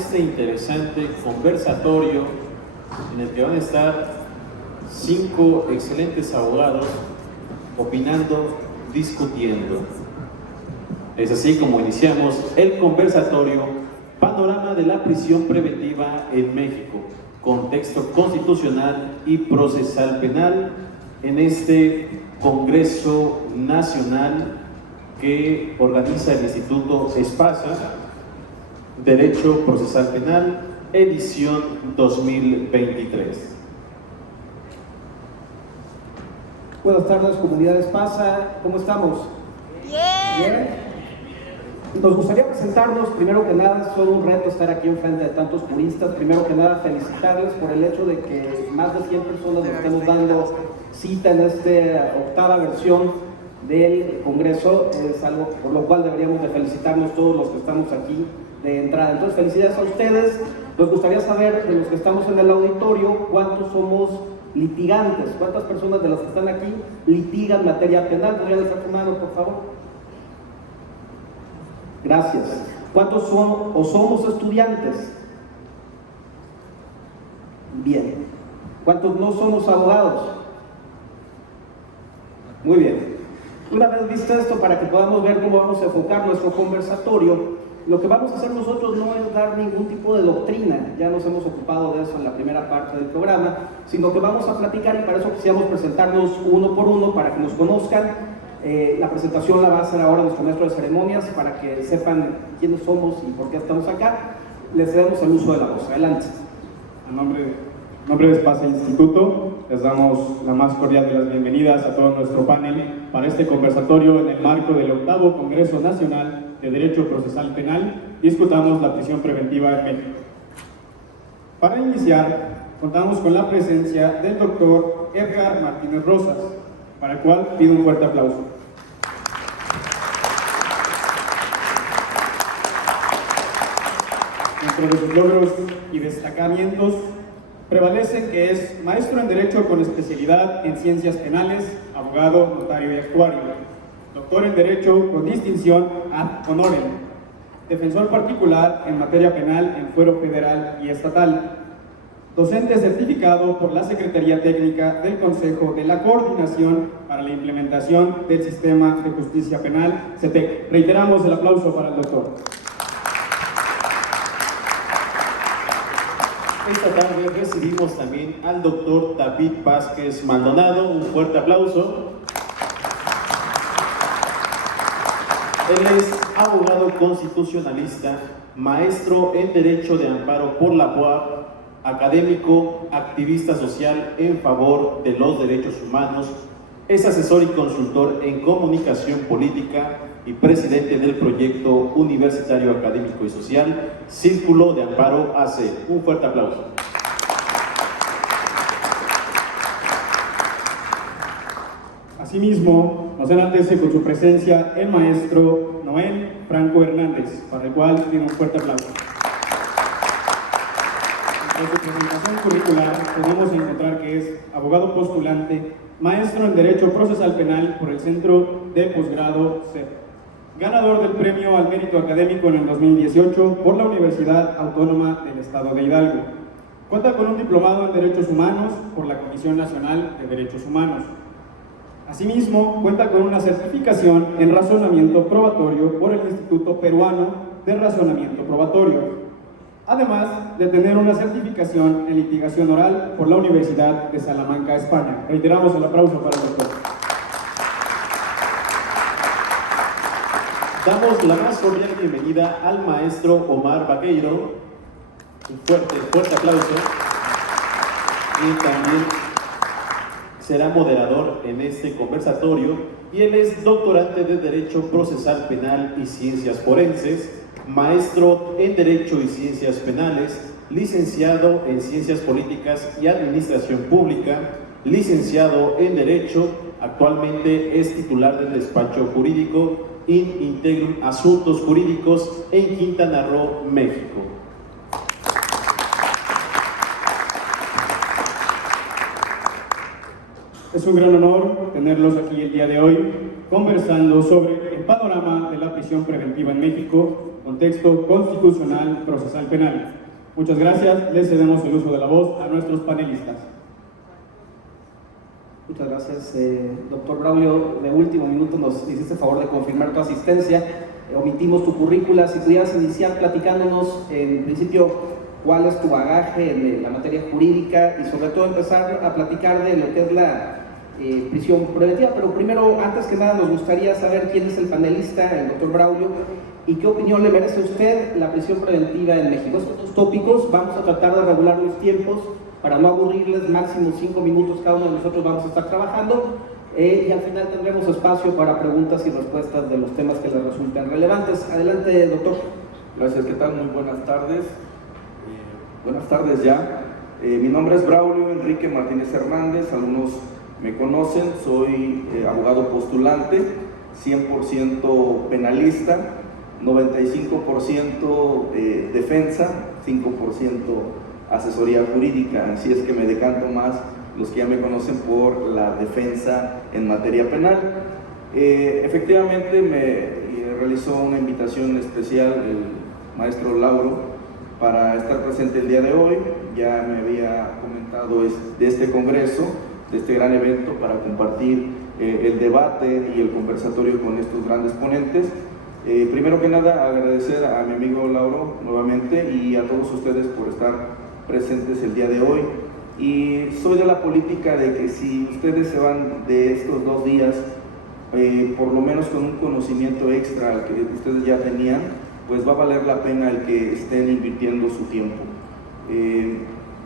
este interesante conversatorio en el que van a estar 5 excelentes abogados opinando, discutiendo. Es así como iniciamos el conversatorio Panorama de la prisión preventiva en México, contexto constitucional y procesal penal en este Congreso Nacional que organiza el Instituto Espasa, Derecho Procesal Penal, edición 2023. Buenas tardes, comunidad Espasa, ¿cómo estamos? Bien. Nos gustaría presentarnos, primero que nada, es todo un reto estar aquí enfrente de tantos juristas. Primero que nada, felicitarles por el hecho de que más de 100 personas nos estemos dando cita en esta octava versión del Congreso. Es algo por lo cual deberíamos de felicitarnos todos los que estamos aquí de entrada. Entonces, felicidades a ustedes. Nos gustaría saber, de los que estamos en el auditorio, cuántos somos litigantes, cuántas personas de las que están aquí litigan materia penal. ¿Podrían levantar su mano, por favor? Gracias. ¿Cuántos son o somos estudiantes? Bien. ¿Cuántos no somos abogados? Muy bien. Una vez visto esto, para que podamos ver cómo vamos a enfocar nuestro conversatorio, lo que vamos a hacer nosotros no es dar ningún tipo de doctrina, ya nos hemos ocupado de eso en la primera parte del programa, sino que vamos a platicar, y para eso quisiéramos presentarnos uno por uno para que nos conozcan. La presentación la va a hacer ahora nuestro maestro de ceremonias para que sepan quiénes somos y por qué estamos acá. Les cedemos el uso de la voz. Adelante. En nombre de Espasa Instituto, les damos la más cordial de las bienvenidas a todo nuestro panel para este conversatorio en el marco del 8º Congreso Nacional de Derecho Procesal Penal. Discutamos la prisión preventiva en México. Para iniciar, contamos con la presencia del doctor Edgar Martínez Rosas, para el cual pido un fuerte aplauso. Dentro de sus logros y destacamientos, prevalece que es maestro en Derecho con especialidad en Ciencias Penales, abogado, notario y actuario, doctor en Derecho con distinción ad honorem, defensor particular en materia penal en fuero federal y estatal, docente certificado por la Secretaría Técnica del Consejo de la Coordinación para la Implementación del Sistema de Justicia Penal, CETEC. Reiteramos el aplauso para el doctor. Esta tarde recibimos también al doctor David Vázquez Maldonado. Un fuerte aplauso. Él es abogado constitucionalista, maestro en Derecho de Amparo por la UAP, académico, activista social en favor de los derechos humanos, es asesor y consultor en comunicación política y presidente del proyecto universitario académico y social Círculo de Amparo AC. Un fuerte aplauso. Asimismo, nos enaltece con su presencia el maestro Noel Franco Hernández, para el cual pido un fuerte aplauso. En su presentación curricular podemos encontrar que es abogado postulante, maestro en Derecho Procesal Penal por el Centro de Posgrado CEP, ganador del Premio al Mérito Académico en el 2018 por la Universidad Autónoma del Estado de Hidalgo. Cuenta con un diplomado en Derechos Humanos por la Comisión Nacional de Derechos Humanos. Asimismo, cuenta con una certificación en razonamiento probatorio por el Instituto Peruano de Razonamiento Probatorio, además de tener una certificación en litigación oral por la Universidad de Salamanca, España. Reiteramos el aplauso para el doctor. Damos la más cordial bienvenida al maestro Omar Vaqueiro. Un fuerte aplauso. Y también será moderador en este conversatorio, y él es doctorante de Derecho Procesal Penal y Ciencias Forenses, maestro en Derecho y Ciencias Penales, licenciado en Ciencias Políticas y Administración Pública, licenciado en Derecho, actualmente es titular del despacho jurídico In Integrum Asuntos Jurídicos en Quintana Roo, México. Es un gran honor tenerlos aquí el día de hoy conversando sobre el panorama de la prisión preventiva en México, contexto constitucional procesal penal. Muchas gracias, les cedemos el uso de la voz a nuestros panelistas. Muchas gracias, doctor Braulio. De último minuto nos hiciste favor de confirmar tu asistencia. Omitimos tu currícula. Si pudieras iniciar platicándonos, en principio, cuál es tu bagaje en la materia jurídica y sobre todo empezar a platicar de lo que es la prisión preventiva. Pero primero, antes que nada, nos gustaría saber quién es el panelista, el doctor Braulio, y qué opinión le merece a usted la prisión preventiva en México. Estos dos tópicos vamos a tratar de regular los tiempos para no aburrirles, máximo 5 minutos cada uno de nosotros vamos a estar trabajando y al final tendremos espacio para preguntas y respuestas de los temas que les resulten relevantes. Adelante, doctor. Gracias, ¿qué tal? Muy buenas tardes. Buenas tardes ya. Mi nombre es Braulio Enrique Martínez Hernández, algunos me conocen, soy abogado postulante, 100% penalista, 95% defensa, 5% asesoría jurídica, así es que me decanto más, los que ya me conocen, por la defensa en materia penal. Efectivamente me realizó una invitación especial el maestro Lauro para estar presente el día de hoy. Ya me había comentado de este congreso, de este gran evento, para compartir el debate y el conversatorio con estos grandes ponentes. Primero que nada, agradecer a mi amigo Lauro nuevamente y a todos ustedes por estar presentes el día de hoy. Y soy de la política de que si ustedes se van de estos 2 días, por lo menos con un conocimiento extra al que ustedes ya tenían, pues va a valer la pena el que estén invirtiendo su tiempo.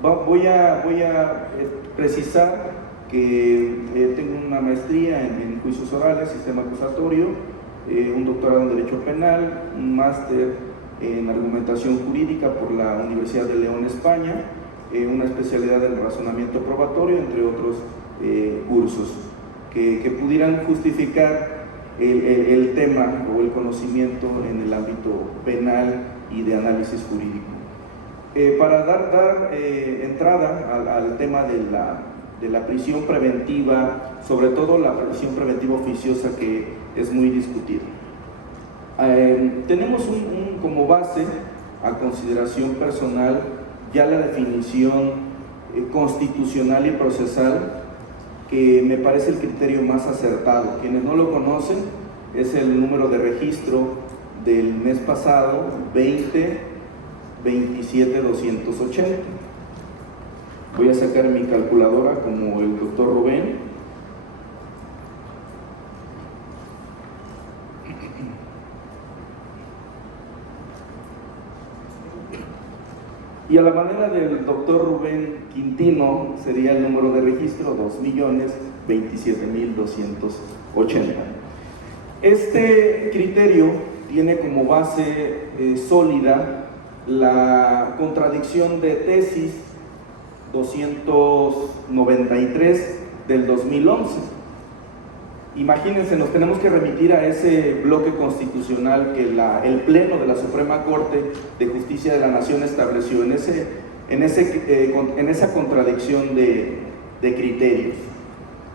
Voy a precisar que tengo una maestría en juicios orales, sistema acusatorio, un doctorado en Derecho Penal, un máster en argumentación jurídica por la Universidad de León, España, una especialidad en razonamiento probatorio, entre otros cursos que pudieran justificar el tema o el conocimiento en el ámbito penal y de análisis jurídico. Para dar entrada al tema de la prisión preventiva, sobre todo la prisión preventiva oficiosa, que es muy discutida. Tenemos como base, a consideración personal, ya la definición constitucional y procesal, que me parece el criterio más acertado. Quienes no lo conocen, es el número de registro del mes pasado, 20-27-280. Voy a sacar mi calculadora como el doctor Rubén. Y a la manera del doctor Rubén Quintino sería el número de registro 2.027.280. Este criterio tiene como base sólida la contradicción de tesis 293 del 2011. Imagínense, nos tenemos que remitir a ese bloque constitucional que el Pleno de la Suprema Corte de Justicia de la Nación estableció en esa contradicción de criterios,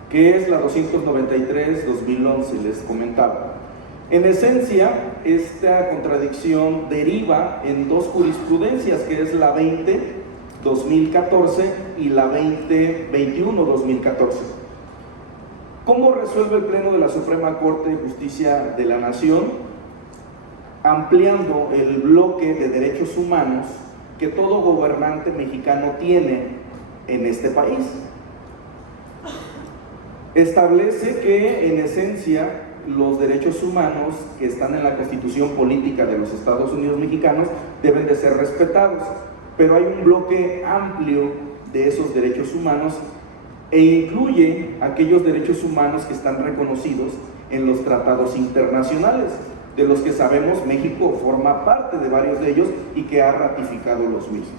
que es la 293-2011, les comentaba. En esencia, esta contradicción deriva en 2 jurisprudencias, que es la 20-2014 y la 20-21-2014. ¿Cómo resuelve el Pleno de la Suprema Corte de Justicia de la Nación? Ampliando el bloque de derechos humanos que todo gobernante mexicano tiene en este país. Establece que, en esencia, los derechos humanos que están en la Constitución Política de los Estados Unidos Mexicanos deben de ser respetados, pero hay un bloque amplio de esos derechos humanos e incluye aquellos derechos humanos que están reconocidos en los tratados internacionales, de los que sabemos México forma parte de varios de ellos y que ha ratificado los mismos.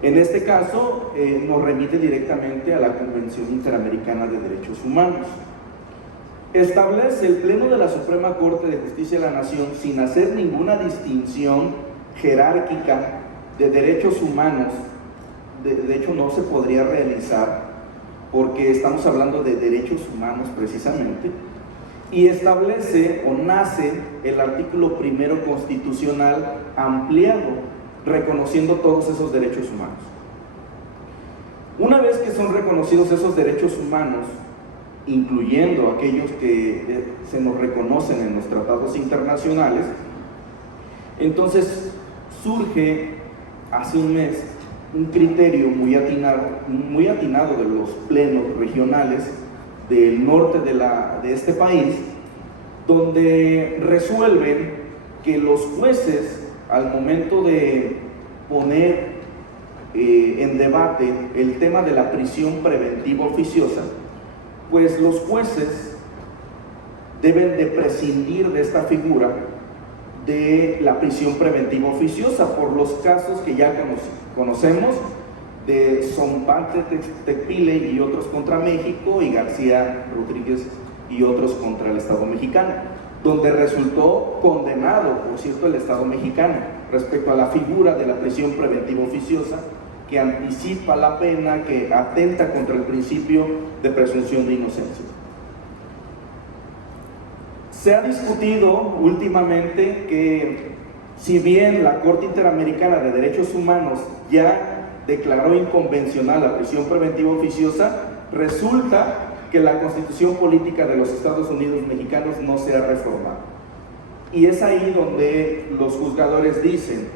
En este caso, nos remite directamente a la Convención Interamericana de Derechos Humanos. Establece el Pleno de la Suprema Corte de Justicia de la Nación, sin hacer ninguna distinción jerárquica de derechos humanos. De hecho, no se podría realizar, porque estamos hablando de derechos humanos precisamente. y establece o nace el artículo primero constitucional ampliado, reconociendo todos esos derechos humanos. Una vez que son reconocidos esos derechos humanos, incluyendo aquellos que se nos reconocen en los tratados internacionales, entonces surge hace un mes un criterio muy atinado de los plenos regionales del norte de este país, donde resuelven que los jueces, al momento de poner en debate el tema de la prisión preventiva oficiosa, pues los jueces deben de prescindir de esta figura de la prisión preventiva oficiosa por los casos que ya conocemos de Zompantli Tecpile y otros contra México, y García Rodríguez y otros contra el Estado mexicano, donde resultó condenado, por cierto, el Estado mexicano respecto a la figura de la prisión preventiva oficiosa, que anticipa la pena, que atenta contra el principio de presunción de inocencia. Se ha discutido últimamente que, si bien la Corte Interamericana de Derechos Humanos ya declaró inconvencional la prisión preventiva oficiosa, resulta que la Constitución Política de los Estados Unidos Mexicanos no se ha reformado. Y es ahí donde los juzgadores dicen: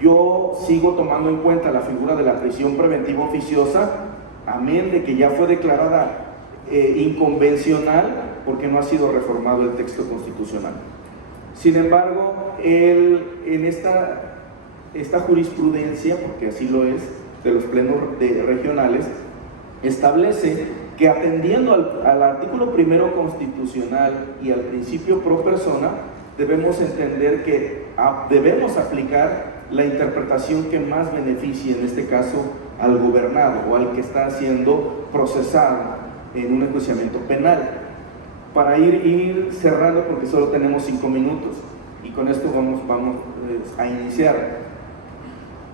yo sigo tomando en cuenta la figura de la prisión preventiva oficiosa, amén de que ya fue declarada inconvencional, porque no ha sido reformado el texto constitucional. Sin embargo, en esta jurisprudencia, porque así lo es, de los plenos regionales, establece que, atendiendo al artículo primero constitucional y al principio pro persona, debemos entender que debemos aplicar la interpretación que más beneficie, en este caso, al gobernado o al que está siendo procesado en un enjuiciamiento penal. Para ir cerrando, porque solo tenemos 5 minutos y con esto vamos a iniciar.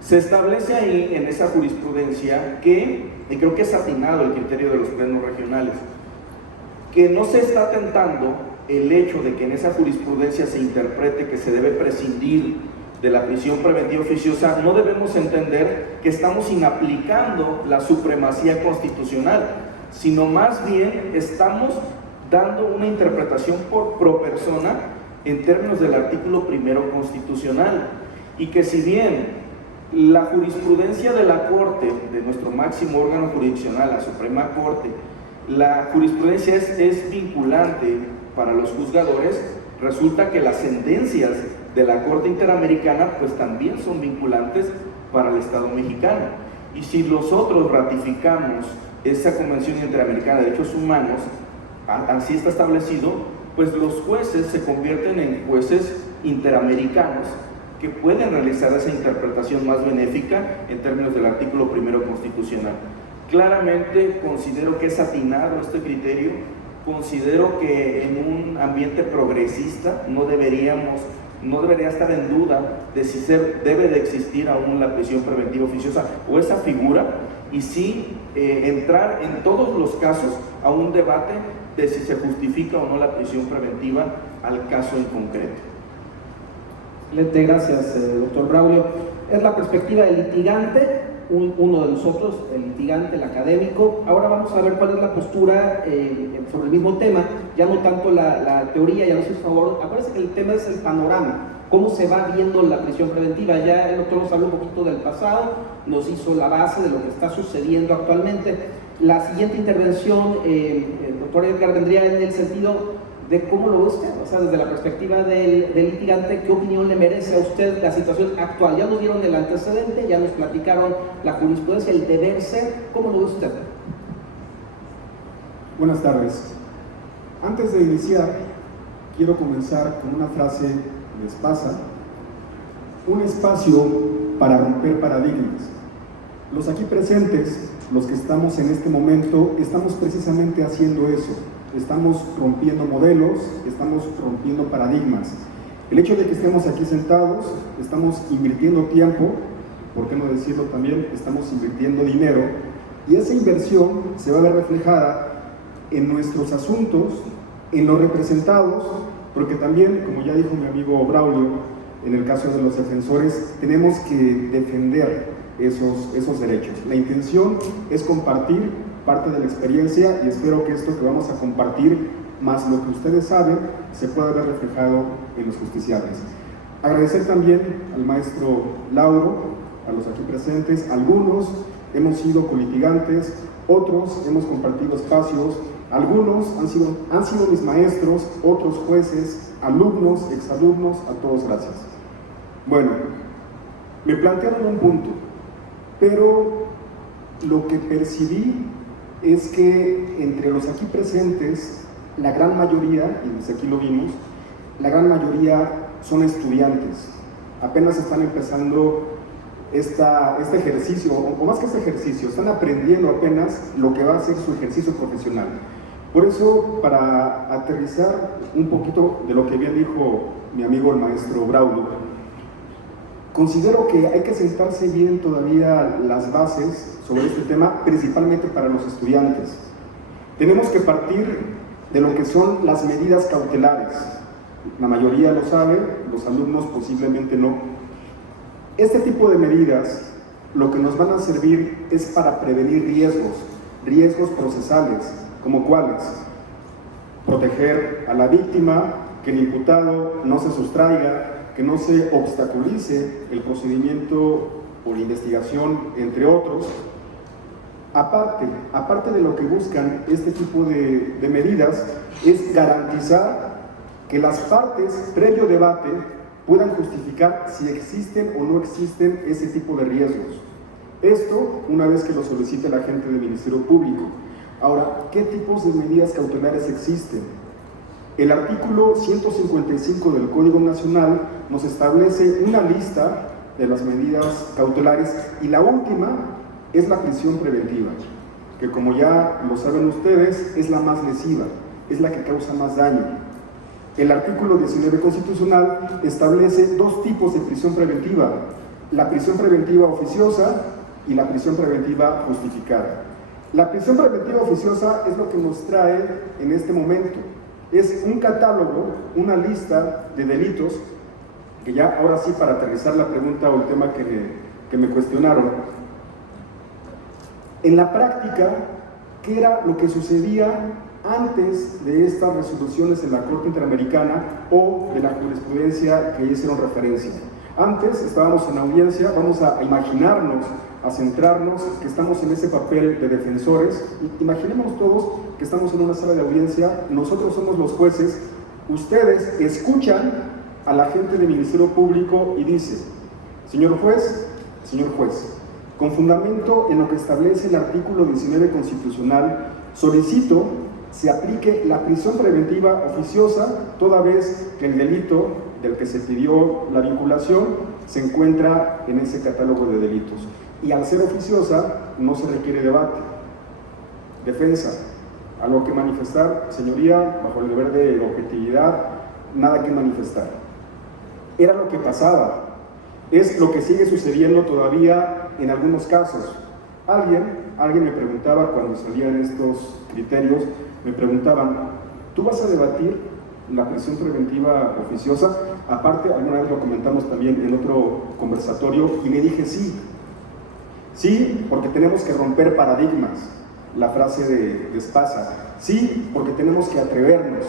Se establece ahí, en esa jurisprudencia, que, y creo que es atinado el criterio de los plenos regionales, que no se está atentando el hecho de que en esa jurisprudencia se interprete que se debe prescindir de la prisión preventiva oficiosa. No debemos entender que estamos inaplicando la supremacía constitucional, sino más bien estamos dando una interpretación pro persona en términos del artículo primero constitucional, y que, si bien la jurisprudencia de la Corte, de nuestro máximo órgano jurisdiccional, la Suprema Corte, la jurisprudencia es vinculante para los juzgadores, resulta que las sentencias de la Corte Interamericana pues también son vinculantes para el Estado mexicano. Y si nosotros ratificamos esa Convención Interamericana de Derechos Humanos, así está establecido, pues los jueces se convierten en jueces interamericanos que pueden realizar esa interpretación más benéfica en términos del artículo primero constitucional. Claramente considero que es atinado este criterio. Considero que en un ambiente progresista no debería estar en duda de si debe de existir aún la prisión preventiva oficiosa o esa figura, y sí entrar en todos los casos a un debate de si se justifica o no la prisión preventiva al caso en concreto. Excelente, gracias, doctor Braulio. Es la perspectiva del litigante, uno de nosotros, el litigante, el académico. Ahora vamos a ver cuál es la postura sobre el mismo tema, ya no tanto la teoría, ya no sé, por favor, acuérdense que el tema es el panorama, cómo se va viendo la prisión preventiva. Ya el doctor nos habló un poquito del pasado, nos hizo la base de lo que está sucediendo actualmente. La siguiente intervención, el doctor Edgar, vendría en el sentido de cómo lo ve usted, o sea, desde la perspectiva del litigante, ¿qué opinión le merece a usted la situación actual? Ya nos dieron el antecedente, ya nos platicaron la jurisprudencia, el deber ser, ¿cómo lo ve usted? Buenas tardes. Antes de iniciar, quiero comenzar con una frase de Espasa: un espacio para romper paradigmas. Los aquí presentes, los que estamos en este momento, estamos precisamente haciendo eso. Estamos rompiendo modelos, estamos rompiendo paradigmas. El hecho de que estemos aquí sentados, estamos invirtiendo tiempo, por qué no decirlo también, estamos invirtiendo dinero, y esa inversión se va a ver reflejada en nuestros asuntos en los representados, porque también, como ya dijo mi amigo Braulio, en el caso de los defensores, tenemos que defender esos derechos. La intención es compartir parte de la experiencia y espero que esto que vamos a compartir, más lo que ustedes saben, se pueda ver reflejado en los justiciables. Agradecer también al maestro Lauro, a los aquí presentes. Algunos hemos sido colitigantes, otros hemos compartido espacios, algunos han sido mis maestros, otros jueces, alumnos, exalumnos, a todos gracias. Bueno, me plantearon un punto, pero lo que percibí es que entre los aquí presentes, la gran mayoría, y desde aquí lo vimos, la gran mayoría son estudiantes, apenas están empezando este ejercicio, o más que este ejercicio, están aprendiendo apenas lo que va a ser su ejercicio profesional. Por eso, para aterrizar un poquito de lo que bien dijo mi amigo el maestro Braulio, considero que hay que sentarse bien todavía las bases sobre este tema, principalmente para los estudiantes. Tenemos que partir de lo que son las medidas cautelares. La mayoría lo sabe, los alumnos posiblemente no. Este tipo de medidas lo que nos van a servir es para prevenir riesgos procesales, como cuáles: proteger a la víctima, que el imputado no se sustraiga, que no se obstaculice el procedimiento o la investigación, entre otros. Aparte de lo que buscan este tipo de medidas, es garantizar que las partes, previo debate, puedan justificar si existen o no existen ese tipo de riesgos. Esto, una vez que lo solicite la gente del Ministerio Público. Ahora, ¿qué tipos de medidas cautelares existen? El artículo 155 del Código Nacional nos establece una lista de las medidas cautelares y la última es la prisión preventiva, que como ya lo saben ustedes, es la más lesiva, es la que causa más daño. El artículo 19 constitucional establece dos tipos de prisión preventiva: la prisión preventiva oficiosa y la prisión preventiva justificada. La prisión preventiva oficiosa es lo que nos trae en este momento. Es un catálogo, una lista de delitos, que ya ahora sí, para aterrizar la pregunta o el tema que me cuestionaron. En la práctica, ¿qué era lo que sucedía antes de estas resoluciones en la Corte Interamericana o de la jurisprudencia que hicieron referencia? Antes estábamos en audiencia, vamos a imaginarnos, a centrarnos, que estamos en ese papel de defensores. Imaginemos todos que estamos en una sala de audiencia, nosotros somos los jueces, ustedes escuchan a la gente del Ministerio Público y dice: señor juez, con fundamento en lo que establece el artículo 19 constitucional, solicito se aplique la prisión preventiva oficiosa, toda vez que el delito del que se pidió la vinculación se encuentra en ese catálogo de delitos. Y al ser oficiosa, no se requiere debate. Defensa: ¿algo que manifestar? Señoría, bajo el deber de objetividad, nada que manifestar. Era lo que pasaba. Es lo que sigue sucediendo todavía en algunos casos. Alguien me preguntaba cuando salían estos criterios, me preguntaban: ¿tú vas a debatir la prisión preventiva oficiosa? Aparte, alguna vez lo comentamos también en otro conversatorio y le dije sí. Sí, porque tenemos que romper paradigmas, la frase de Espasa. Sí, porque tenemos que atrevernos.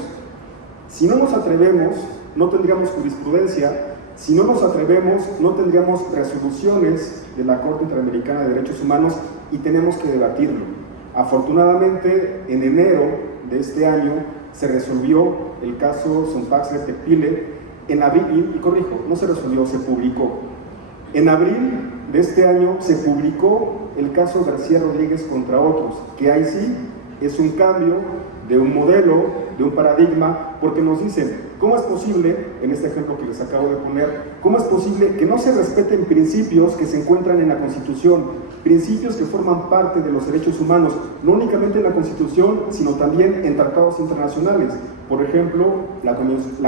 Si no nos atrevemos, no tendríamos jurisprudencia. Si no nos atrevemos, no tendríamos resoluciones de la Corte Interamericana de Derechos Humanos y tenemos que debatirlo. Afortunadamente, en enero de este año se resolvió el caso Sonpaxle-Tecpile. En abril, y corrijo, no se resolvió, se publicó. En abril de este año se publicó el caso García Rodríguez contra otros, que ahí sí es un cambio de un modelo, de un paradigma, porque nos dicen: ¿cómo es posible, en este ejemplo que les acabo de poner, cómo es posible que no se respeten principios que se encuentran en la Constitución, principios que forman parte de los derechos humanos, no únicamente en la Constitución, sino también en tratados internacionales? Por ejemplo, la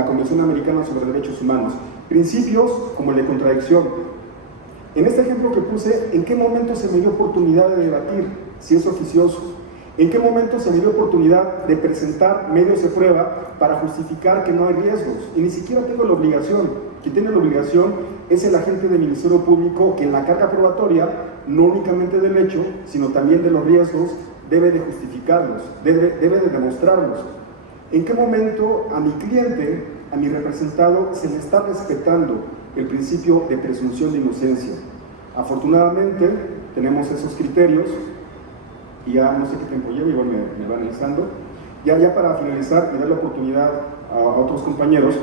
Convención Americana sobre Derechos Humanos. Principios como el de contradicción. En este ejemplo que puse, ¿en qué momento se me dio oportunidad de debatir si es oficioso? ¿En qué momento se me dio oportunidad de presentar medios de prueba para justificar que no hay riesgos? Y ni siquiera tengo la obligación. Quien tiene la obligación es el agente del Ministerio Público, que en la carga probatoria, no únicamente del hecho, sino también de los riesgos, debe de justificarlos, debe de demostrarlos. ¿En qué momento a mi cliente, a mi representado, se le está respetando el principio de presunción de inocencia? Afortunadamente, tenemos esos criterios, y ya no sé qué tiempo llevo, igual me van analizando. Ya para finalizar y dar la oportunidad a otros compañeros,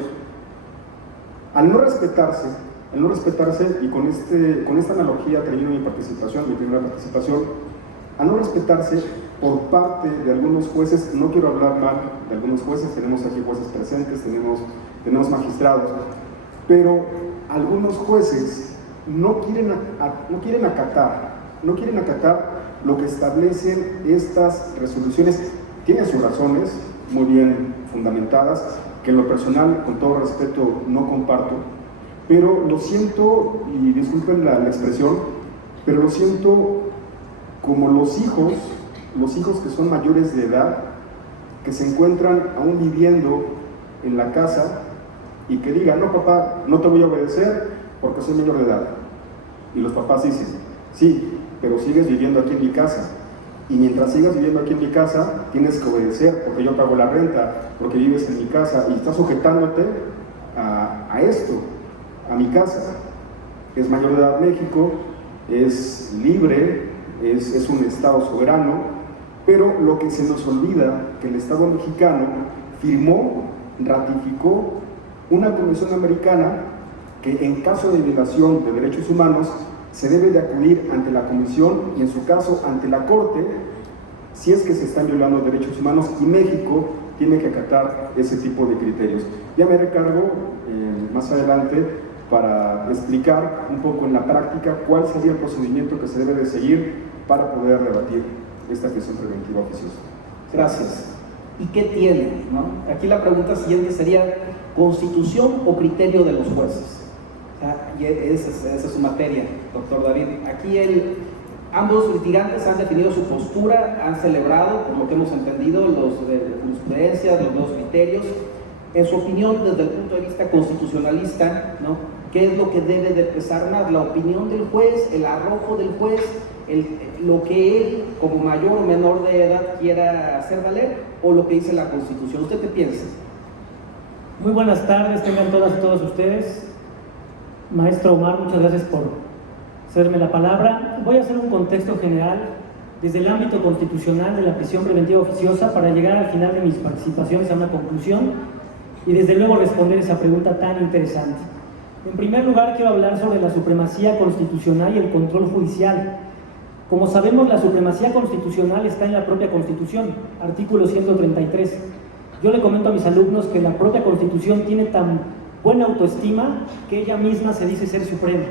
al no respetarse, y con esta analogía termino mi primera participación, al no respetarse por parte de algunos jueces, no quiero hablar mal de algunos jueces, tenemos aquí jueces presentes, tenemos magistrados, pero algunos jueces no quieren acatar lo que establecen estas resoluciones. Tienen sus razones muy bien fundamentadas, que en lo personal, con todo respeto, no comparto, pero lo siento, y disculpen la expresión, pero lo siento como los hijos que son mayores de edad, que se encuentran aún viviendo en la casa y que digan: no, papá, no te voy a obedecer porque soy mayor de edad. Y los papás dicen: sí, pero sigues viviendo aquí en mi casa, y mientras sigas viviendo aquí en mi casa tienes que obedecer porque yo pago la renta, porque vives en mi casa y estás sujetándote a esto, a mi casa. Es mayor de edad México, es libre, es un estado soberano, pero lo que se nos olvida que el Estado mexicano firmó, ratificó una convención americana que en caso de violación de derechos humanos se debe de acudir ante la Comisión y en su caso ante la Corte si es que se están violando derechos humanos, y México tiene que acatar ese tipo de criterios. Ya me recargo más adelante para explicar un poco en la práctica cuál sería el procedimiento que se debe de seguir para poder rebatir esta prisión preventiva oficiosa. Gracias. ¿Y qué tiene, no? Aquí la pregunta siguiente sería: ¿constitución o criterio de los jueces? Y esa es su materia, doctor David. Aquí ambos litigantes han definido su postura, han celebrado, por lo que hemos entendido, la jurisprudencia, los dos criterios. En su opinión, desde el punto de vista constitucionalista, ¿no?, ¿qué es lo que debe de pesar más? ¿La opinión del juez, el arrojo del juez, lo que él, como mayor o menor de edad, quiera hacer valer, o lo que dice la Constitución? ¿Usted qué piensa? Muy buenas tardes, tengan todas y todos ustedes. Maestro Omar, muchas gracias por cederme la palabra. Voy a hacer un contexto general desde el ámbito constitucional de la prisión preventiva oficiosa para llegar al final de mis participaciones a una conclusión y desde luego responder esa pregunta tan interesante. En primer lugar, quiero hablar sobre la supremacía constitucional y el control judicial. Como sabemos, la supremacía constitucional está en la propia Constitución, artículo 133. Yo le comento a mis alumnos que la propia Constitución tiene tan buena autoestima que ella misma se dice ser suprema,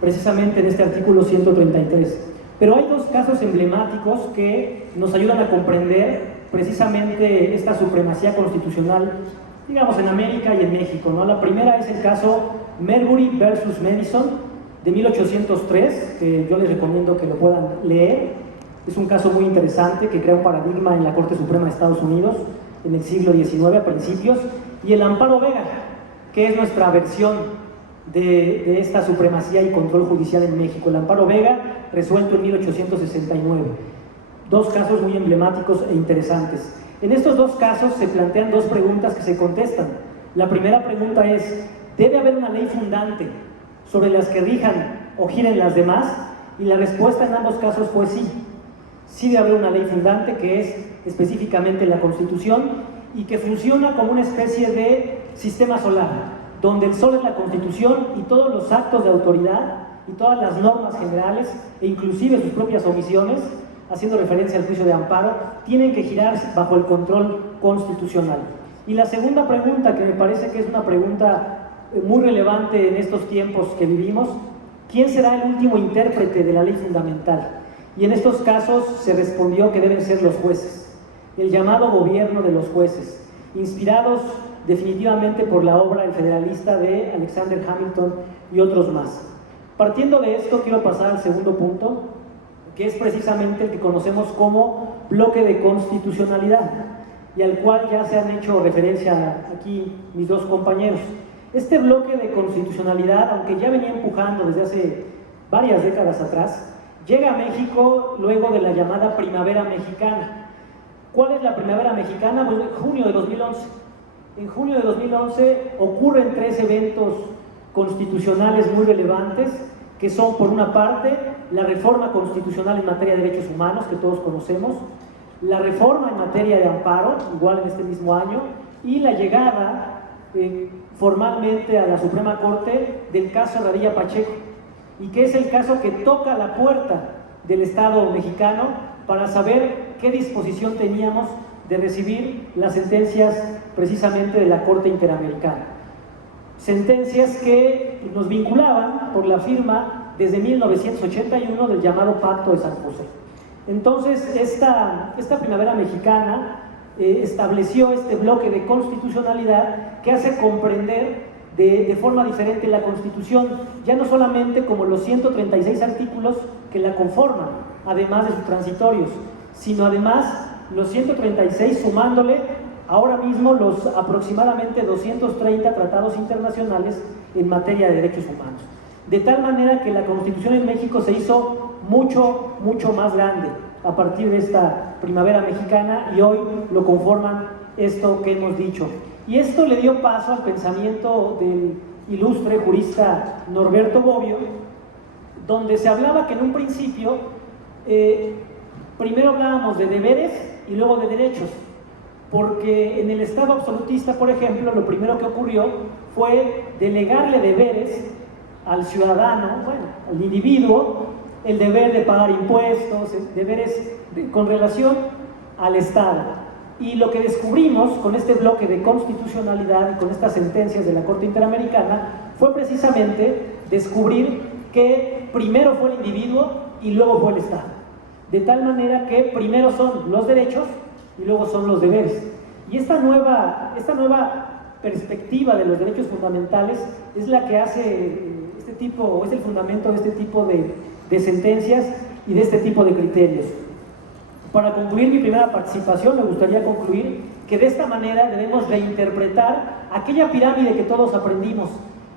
precisamente en este artículo 133. Pero hay dos casos emblemáticos que nos ayudan a comprender precisamente esta supremacía constitucional, digamos, en América y en México, ¿no? La primera es el caso Marbury versus Madison de 1803, que yo les recomiendo que lo puedan leer. Es un caso muy interesante que crea un paradigma en la Corte Suprema de Estados Unidos en el siglo XIX a principios, y el Amparo Vega, que es nuestra versión de esta supremacía y control judicial en México. El Amparo Vega, resuelto en 1869. Dos casos muy emblemáticos e interesantes. En estos dos casos se plantean dos preguntas que se contestan. La primera pregunta es: ¿debe haber una ley fundante sobre las que rijan o giren las demás? Y la respuesta en ambos casos fue sí. Sí debe haber una ley fundante, que es específicamente la Constitución, y que funciona como una especie de sistema solar, donde el sol es la Constitución y todos los actos de autoridad y todas las normas generales, e inclusive sus propias omisiones, haciendo referencia al juicio de amparo, tienen que girar bajo el control constitucional. Y la segunda pregunta, que me parece que es una pregunta muy relevante en estos tiempos que vivimos: ¿quién será el último intérprete de la ley fundamental? Y en estos casos se respondió que deben ser los jueces, el llamado gobierno de los jueces, inspirados definitivamente por la obra El Federalista de Alexander Hamilton y otros más. Partiendo de esto, quiero pasar al segundo punto, que es precisamente el que conocemos como bloque de constitucionalidad, y al cual ya se han hecho referencia aquí mis dos compañeros. Este bloque de constitucionalidad, aunque ya venía empujando desde hace varias décadas atrás, llega a México luego de la llamada Primavera Mexicana. ¿Cuál es la Primavera Mexicana? Pues junio de 2011. En junio de 2011 ocurren 3 eventos constitucionales muy relevantes, que son, por una parte, la reforma constitucional en materia de derechos humanos, que todos conocemos, la reforma en materia de amparo, igual en este mismo año, y la llegada formalmente a la Suprema Corte del caso Radilla Pacheco, y que es el caso que toca la puerta del Estado mexicano para saber qué disposición teníamos de recibir las sentencias precisamente de la Corte Interamericana. Sentencias que nos vinculaban por la firma desde 1981 del llamado Pacto de San José. Entonces, esta Primavera Mexicana estableció este bloque de constitucionalidad que hace comprender de forma diferente la Constitución, ya no solamente como los 136 artículos que la conforman, además de sus transitorios, sino además los 136 sumándole ahora mismo los aproximadamente 230 tratados internacionales en materia de derechos humanos. De tal manera que la Constitución en México se hizo mucho, mucho más grande a partir de esta Primavera Mexicana, y hoy lo conforman esto que hemos dicho. Y esto le dio paso al pensamiento del ilustre jurista Norberto Bobbio, donde se hablaba que en un principio primero hablábamos de deberes y luego de derechos, porque en el Estado absolutista, por ejemplo, lo primero que ocurrió fue delegarle deberes al ciudadano, bueno, al individuo, el deber de pagar impuestos, deberes con relación al Estado. Y lo que descubrimos con este bloque de constitucionalidad y con estas sentencias de la Corte Interamericana fue precisamente descubrir que primero fue el individuo y luego fue el Estado. De tal manera que primero son los derechos y luego son los deberes. Y esta nueva perspectiva de los derechos fundamentales es la que hace este tipo, o es el fundamento de este tipo de sentencias y de este tipo de criterios. Para concluir mi primera participación, me gustaría concluir que de esta manera debemos reinterpretar aquella pirámide que todos aprendimos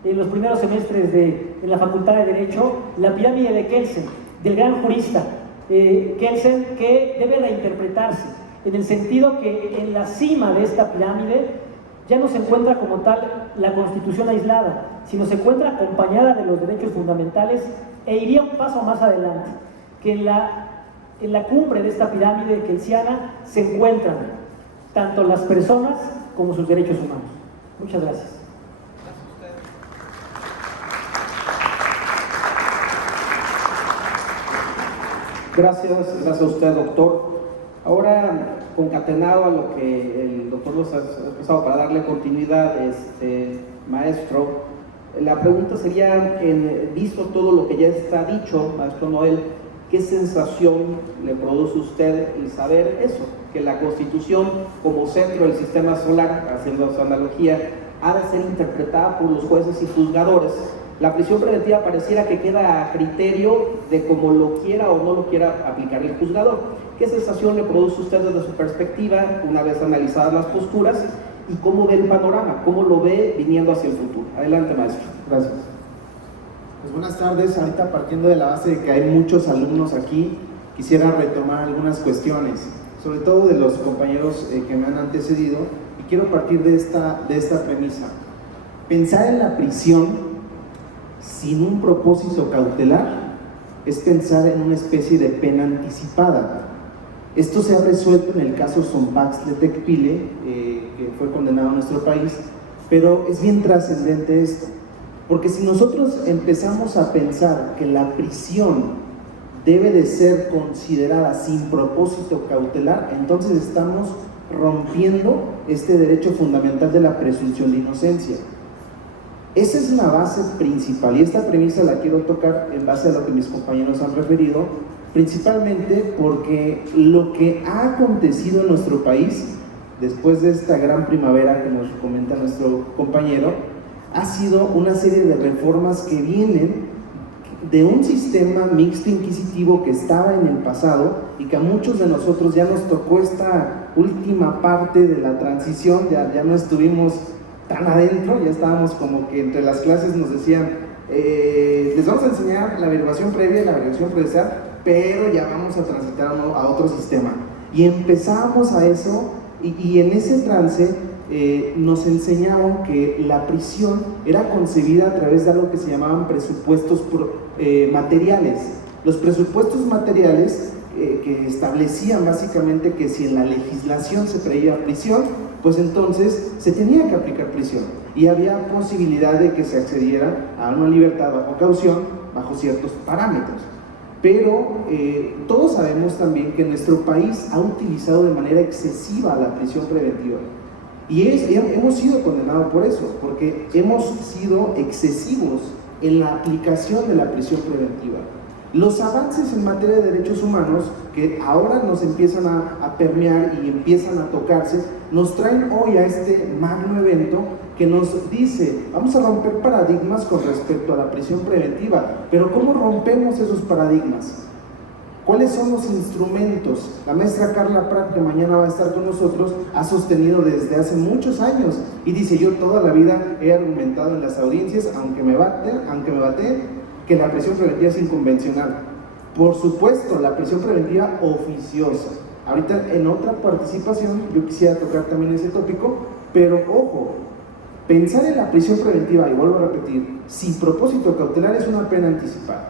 en los primeros semestres en la Facultad de Derecho, la pirámide de Kelsen, del gran jurista Kelsen, que debe reinterpretarse en el sentido que en la cima de esta pirámide ya no se encuentra como tal la Constitución aislada, sino se encuentra acompañada de los derechos fundamentales, e iría un paso más adelante, que en la cumbre de esta pirámide kelsiana se encuentran tanto las personas como sus derechos humanos. Muchas gracias. Gracias a usted, doctor. Ahora, concatenado a lo que el doctor nos ha expresado para darle continuidad, maestro, la pregunta sería, visto todo lo que ya está dicho, maestro Noel, ¿qué sensación le produce a usted el saber eso? Que la Constitución, como centro del sistema solar, haciendo su analogía, ha de ser interpretada por los jueces y juzgadores. La prisión preventiva pareciera que queda a criterio de cómo lo quiera o no lo quiera aplicar el juzgador. ¿Qué sensación le produce a usted desde su perspectiva, una vez analizadas las posturas, y cómo ve el panorama, cómo lo ve viniendo hacia el futuro? Adelante, maestro. Gracias. Pues buenas tardes. Ahorita, partiendo de la base de que hay muchos alumnos aquí, quisiera retomar algunas cuestiones, sobre todo de los compañeros que me han antecedido, y quiero partir de esta premisa. Pensar en la prisión sin un propósito cautelar es pensar en una especie de pena anticipada. Esto se ha resuelto en el caso Zompaxtle Tecpile, que fue condenado en nuestro país, pero es bien trascendente esto, porque si nosotros empezamos a pensar que la prisión debe de ser considerada sin propósito cautelar, entonces estamos rompiendo este derecho fundamental de la presunción de inocencia. Esa es la base principal, y esta premisa la quiero tocar en base a lo que mis compañeros han referido, principalmente porque lo que ha acontecido en nuestro país después de esta gran primavera que nos comenta nuestro compañero ha sido una serie de reformas que vienen de un sistema mixto inquisitivo que estaba en el pasado y que a muchos de nosotros ya nos tocó esta última parte de la transición, ya no estuvimos tan adentro, ya estábamos como que entre las clases nos decían, les vamos a enseñar la averiguación previa y la averiguación procesal, pero ya vamos a transitar a otro sistema. Y empezamos a eso, y en ese trance nos enseñaron que la prisión era concebida a través de algo que se llamaban presupuestos materiales. Los presupuestos materiales que establecían básicamente que si en la legislación se preveía prisión, pues entonces se tenía que aplicar prisión y había posibilidad de que se accediera a una libertad bajo caución, bajo ciertos parámetros. Pero todos sabemos también que nuestro país ha utilizado de manera excesiva la prisión preventiva. Y hemos sido condenados por eso, porque hemos sido excesivos en la aplicación de la prisión preventiva. Los avances en materia de derechos humanos, que ahora nos empiezan a permear y empiezan a tocarse, nos traen hoy a este magno evento que nos dice, vamos a romper paradigmas con respecto a la prisión preventiva, pero ¿cómo rompemos esos paradigmas? ¿Cuáles son los instrumentos? La maestra Carla Prat, que mañana va a estar con nosotros, ha sostenido desde hace muchos años y dice, yo toda la vida he argumentado en las audiencias, aunque me baten, que la prisión preventiva es inconvencional. Por supuesto, la prisión preventiva oficiosa. Ahorita en otra participación yo quisiera tocar también ese tópico, pero ojo, pensar en la prisión preventiva, y vuelvo a repetir, sin propósito cautelar es una pena anticipada.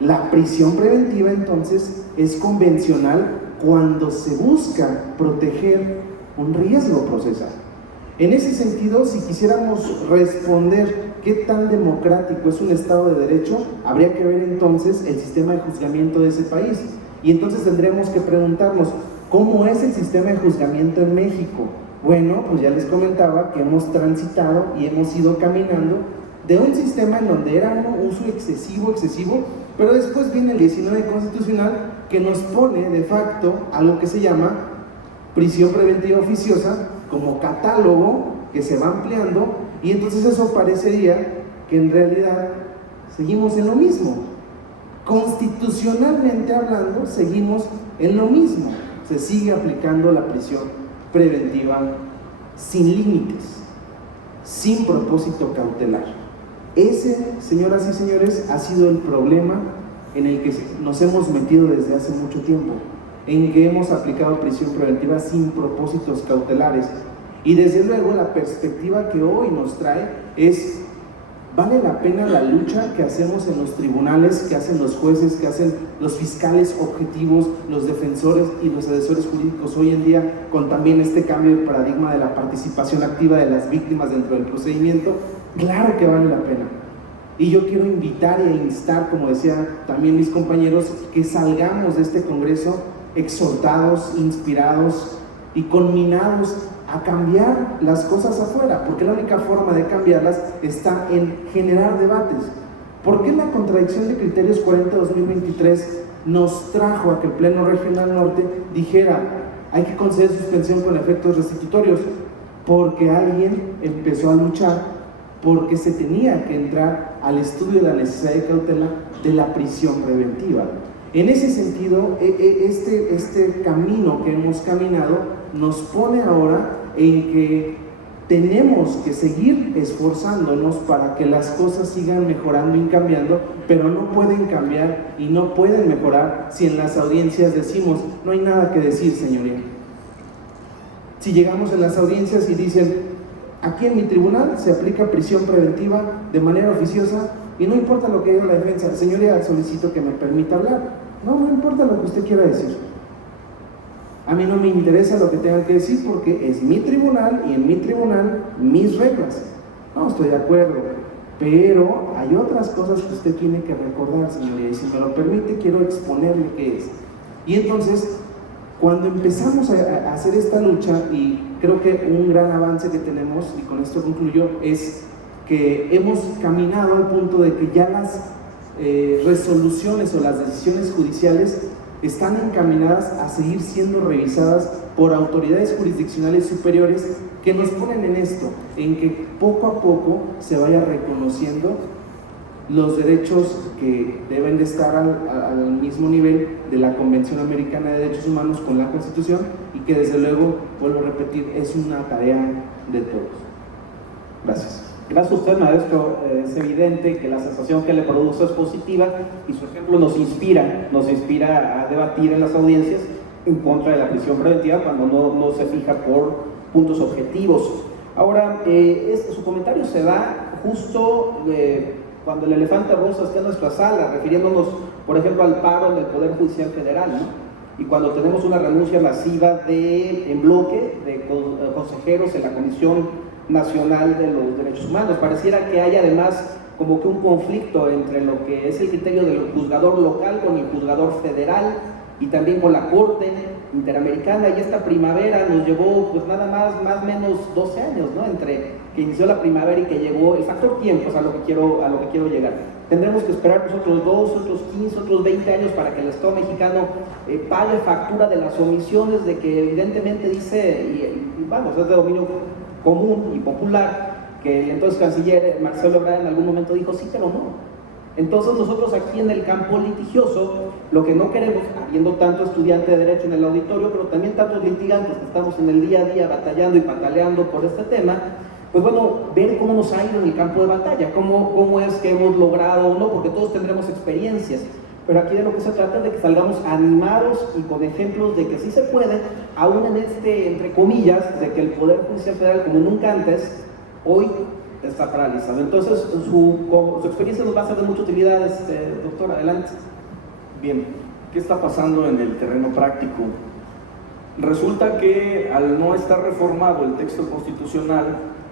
La prisión preventiva entonces es convencional cuando se busca proteger un riesgo procesal. En ese sentido, si quisiéramos responder qué tan democrático es un Estado de Derecho, habría que ver entonces el sistema de juzgamiento de ese país. Y entonces tendríamos que preguntarnos, ¿cómo es el sistema de juzgamiento en México? Bueno, pues ya les comentaba que hemos transitado y hemos ido caminando de un sistema en donde era un uso excesivo, pero después viene el 19 constitucional que nos pone de facto algo que se llama prisión preventiva oficiosa como catálogo que se va ampliando, y entonces eso parecería que en realidad seguimos en lo mismo. Constitucionalmente hablando, seguimos en lo mismo. Se sigue aplicando la prisión preventiva sin límites, sin propósito cautelar. Ese, señoras y señores, ha sido el problema en el que nos hemos metido desde hace mucho tiempo, en que hemos aplicado prisión preventiva sin propósitos cautelares. Y desde luego la perspectiva que hoy nos trae es, ¿vale la pena la lucha que hacemos en los tribunales, que hacen los jueces, que hacen los fiscales objetivos, los defensores y los asesores jurídicos hoy en día, con también este cambio de paradigma de la participación activa de las víctimas dentro del procedimiento? Claro que vale la pena. Y yo quiero invitar e instar, como decía también mis compañeros, que salgamos de este congreso exhortados, inspirados y conminados a cambiar las cosas afuera, porque la única forma de cambiarlas está en generar debates. ¿Por qué la contradicción de criterios 40-2023 nos trajo a que el Pleno Regional Norte dijera hay que conceder suspensión con efectos restitutorios? Porque alguien empezó a luchar porque se tenía que entrar al estudio de la necesidad de cautela de la prisión preventiva. En ese sentido, este camino que hemos caminado nos pone ahora en que tenemos que seguir esforzándonos para que las cosas sigan mejorando y cambiando, pero no pueden cambiar y no pueden mejorar si en las audiencias decimos, no hay nada que decir, señoría. Si llegamos en las audiencias y dicen, aquí en mi tribunal se aplica prisión preventiva de manera oficiosa y no importa lo que diga la defensa, señoría, solicito que me permita hablar. No importa lo que usted quiera decir. A mí no me interesa lo que tengan que decir porque es mi tribunal y en mi tribunal mis reglas. No, estoy de acuerdo, pero hay otras cosas que usted tiene que recordar, señoría, y si me lo permite quiero exponerle qué es. Y entonces, cuando empezamos a hacer esta lucha, y creo que un gran avance que tenemos, y con esto concluyo, es que hemos caminado al punto de que ya las resoluciones o las decisiones judiciales están encaminadas a seguir siendo revisadas por autoridades jurisdiccionales superiores que nos ponen en esto, en que poco a poco se vaya reconociendo los derechos que deben de estar al mismo nivel de la Convención Americana de Derechos Humanos con la Constitución, y que desde luego, vuelvo a repetir, es una tarea de todos. Gracias. Gracias a usted, maestro. Es evidente que la sensación que le produce es positiva y su ejemplo nos inspira a debatir en las audiencias en contra de la prisión preventiva cuando no se fija por puntos objetivos. Ahora, su comentario se da justo cuando el elefante rosa está en nuestra sala, refiriéndonos, por ejemplo, al paro en el Poder Judicial Federal, ¿no? Y cuando tenemos una renuncia masiva en bloque de consejeros en la Comisión Nacional de los Derechos Humanos. Pareciera que hay además como que un conflicto entre lo que es el criterio del juzgador local con el juzgador federal y también con la Corte Interamericana, y esta primavera nos llevó pues nada más o menos 12 años, ¿no? Entre que inició la primavera y que llegó el factor tiempo, es a lo que quiero llegar. Tendremos que esperar otros 2, otros 15, otros 20 años para que el Estado mexicano pague factura de las omisiones de que evidentemente dice, y vamos, es de dominio común y popular, que el entonces canciller Marcelo Ebrard en algún momento dijo sí, pero no. Entonces nosotros aquí en el campo litigioso, lo que no queremos, habiendo tanto estudiante de Derecho en el auditorio, pero también tantos litigantes que estamos en el día a día batallando y pataleando por este tema, pues bueno, ver cómo nos ha ido en el campo de batalla, cómo es que hemos logrado o no, porque todos tendremos experiencias, pero aquí de lo que se trata es de que salgamos animados y con ejemplos de que sí se puede, aún en entre comillas, de que el Poder Judicial Federal, como nunca antes, hoy está paralizado. Entonces, su experiencia nos va a ser de mucha utilidad, doctor, adelante. Bien, ¿qué está pasando en el terreno práctico? Resulta que al no estar reformado el texto constitucional,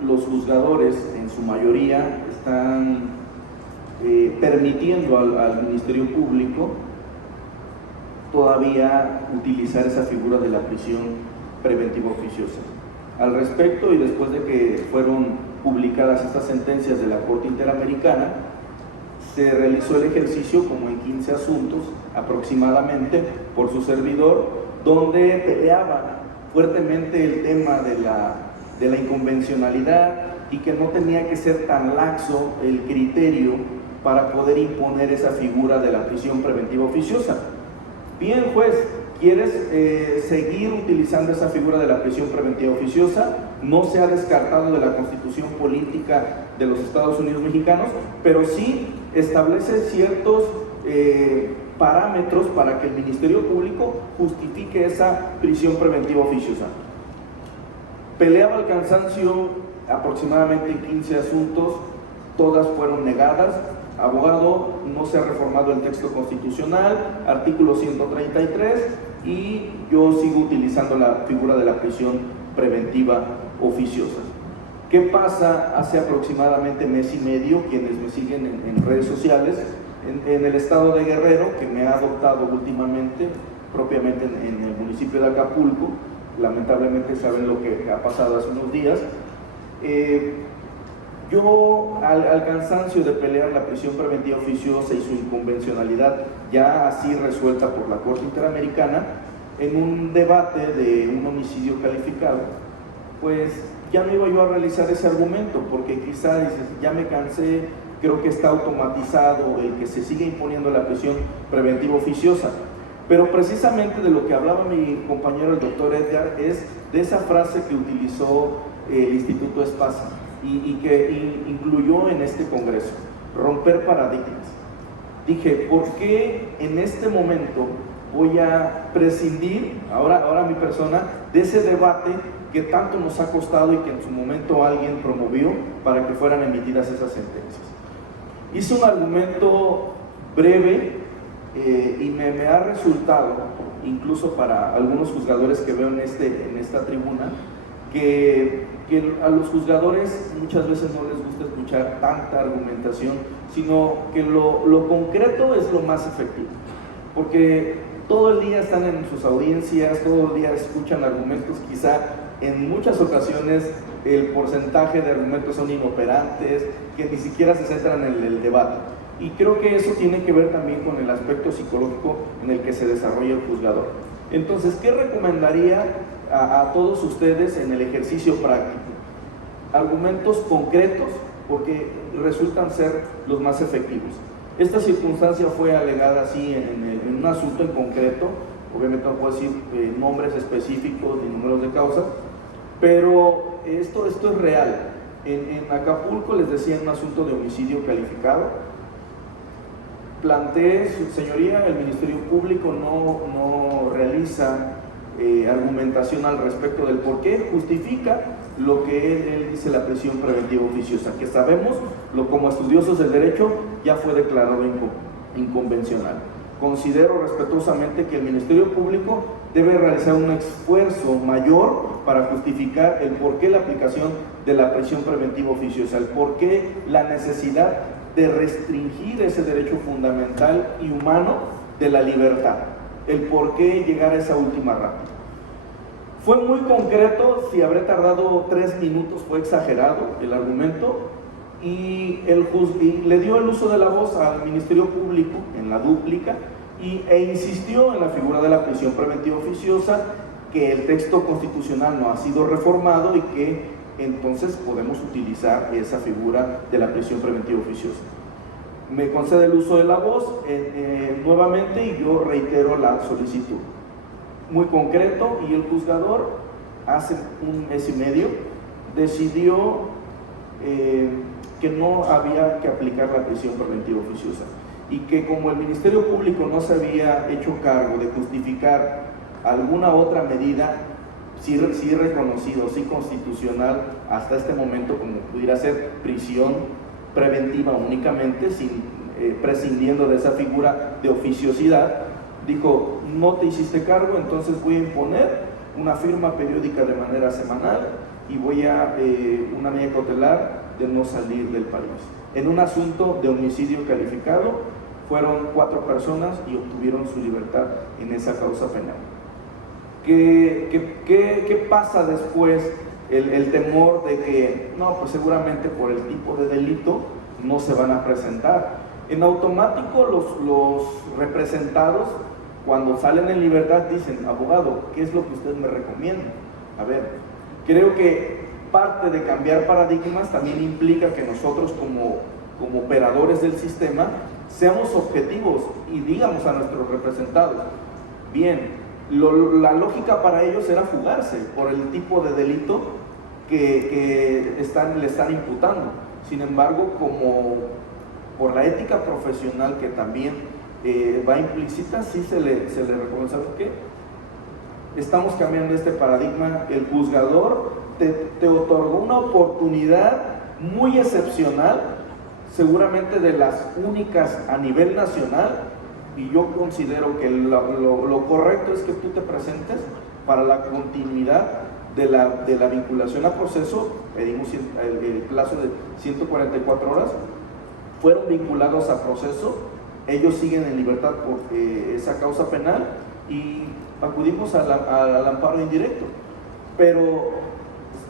los juzgadores en su mayoría están permitiendo al Ministerio Público todavía utilizar esa figura de la prisión preventiva oficiosa. Al respecto, y después de que fueron publicadas estas sentencias de la Corte Interamericana, se realizó el ejercicio, como en 15 asuntos aproximadamente, por su servidor, donde peleaba fuertemente el tema de la inconvencionalidad y que no tenía que ser tan laxo el criterio para poder imponer esa figura de la prisión preventiva oficiosa. Bien, juez, ¿quieres seguir utilizando esa figura de la prisión preventiva oficiosa? No se ha descartado de la Constitución Política de los Estados Unidos Mexicanos, pero sí establece ciertos parámetros para que el Ministerio Público justifique esa prisión preventiva oficiosa. Peleaba al cansancio aproximadamente en 15 asuntos, todas fueron negadas. Abogado, no se ha reformado el texto constitucional, artículo 133, y yo sigo utilizando la figura de la prisión preventiva oficiosa. ¿Qué pasa hace aproximadamente mes y medio? Quienes me siguen en redes sociales, en el estado de Guerrero, que me ha adoptado últimamente, propiamente en el municipio de Acapulco, lamentablemente saben lo que ha pasado hace unos días. Yo, al cansancio de pelear la prisión preventiva oficiosa y su inconvencionalidad, ya así resuelta por la Corte Interamericana, en un debate de un homicidio calificado, pues ya no iba yo a realizar ese argumento, porque quizá dices, ya me cansé, creo que está automatizado el que se sigue imponiendo la prisión preventiva oficiosa. Pero precisamente de lo que hablaba mi compañero el doctor Edgar es de esa frase que utilizó el Instituto Espasa y que incluyó en este congreso: romper paradigmas. Dije, ¿por qué en este momento voy a prescindir, ahora mi persona, de ese debate que tanto nos ha costado y que en su momento alguien promovió para que fueran emitidas esas sentencias? Hice un argumento breve y me ha resultado, incluso para algunos juzgadores que veo en esta tribuna, que a los juzgadores muchas veces no les gusta escuchar tanta argumentación, sino que lo concreto es lo más efectivo, porque todo el día están en sus audiencias, todo el día escuchan argumentos, quizá en muchas ocasiones el porcentaje de argumentos son inoperantes, que ni siquiera se centran en el debate. Y creo que eso tiene que ver también con el aspecto psicológico en el que se desarrolla el juzgador. Entonces, ¿qué recomendaría a todos ustedes en el ejercicio práctico? Argumentos concretos, porque resultan ser los más efectivos. Esta circunstancia fue alegada así en un asunto en concreto, obviamente no puedo decir nombres específicos ni números de causas, pero esto es real. En Acapulco, les decía, en un asunto de homicidio calificado, planteé, su señoría, el Ministerio Público no realiza argumentación al respecto del por qué justifica lo que él dice la prisión preventiva oficiosa, que sabemos, como estudiosos del derecho, ya fue declarado inconvencional. Considero respetuosamente que el Ministerio Público debe realizar un esfuerzo mayor para justificar el por qué la aplicación de la prisión preventiva oficiosa, el por qué la necesidad de restringir ese derecho fundamental y humano de la libertad, el por qué llegar a esa última rápida. Fue muy concreto, si habré tardado 3 minutos fue exagerado el argumento, y le dio el uso de la voz al Ministerio Público en la dúplica e insistió en la figura de la prisión preventiva oficiosa, que el texto constitucional no ha sido reformado y que entonces podemos utilizar esa figura de la prisión preventiva oficiosa. Me concede el uso de la voz nuevamente y yo reitero la solicitud. Muy concreto, y el juzgador hace un mes y medio decidió que no había que aplicar la prisión preventiva oficiosa y que como el Ministerio Público no se había hecho cargo de justificar alguna otra medida, sí reconocido, sí constitucional hasta este momento, como pudiera ser prisión preventiva únicamente, prescindiendo de esa figura de oficiosidad, dijo, no te hiciste cargo, entonces voy a imponer una firma periódica de manera semanal y voy a una medida cautelar de no salir del país. En un asunto de homicidio calificado, fueron 4 personas y obtuvieron su libertad en esa causa penal. ¿Qué pasa después? El temor de que, no, pues seguramente por el tipo de delito no se van a presentar. En automático los representados, cuando salen en libertad, dicen, abogado, ¿qué es lo que usted me recomienda? A ver, creo que parte de cambiar paradigmas también implica que nosotros como operadores del sistema seamos objetivos y digamos a nuestros representados, bien, la lógica para ellos era fugarse por el tipo de delito que le están imputando. Sin embargo, como por la ética profesional que también va implícita, sí se le reconoce, ¿sabes qué? Estamos cambiando este paradigma, el juzgador te otorgó una oportunidad muy excepcional, seguramente de las únicas a nivel nacional, y yo considero que lo correcto es que tú te presentes para la continuidad de la vinculación a proceso. Pedimos el plazo de 144 horas, fueron vinculados a proceso, ellos siguen en libertad por esa causa penal y acudimos al amparo indirecto. Pero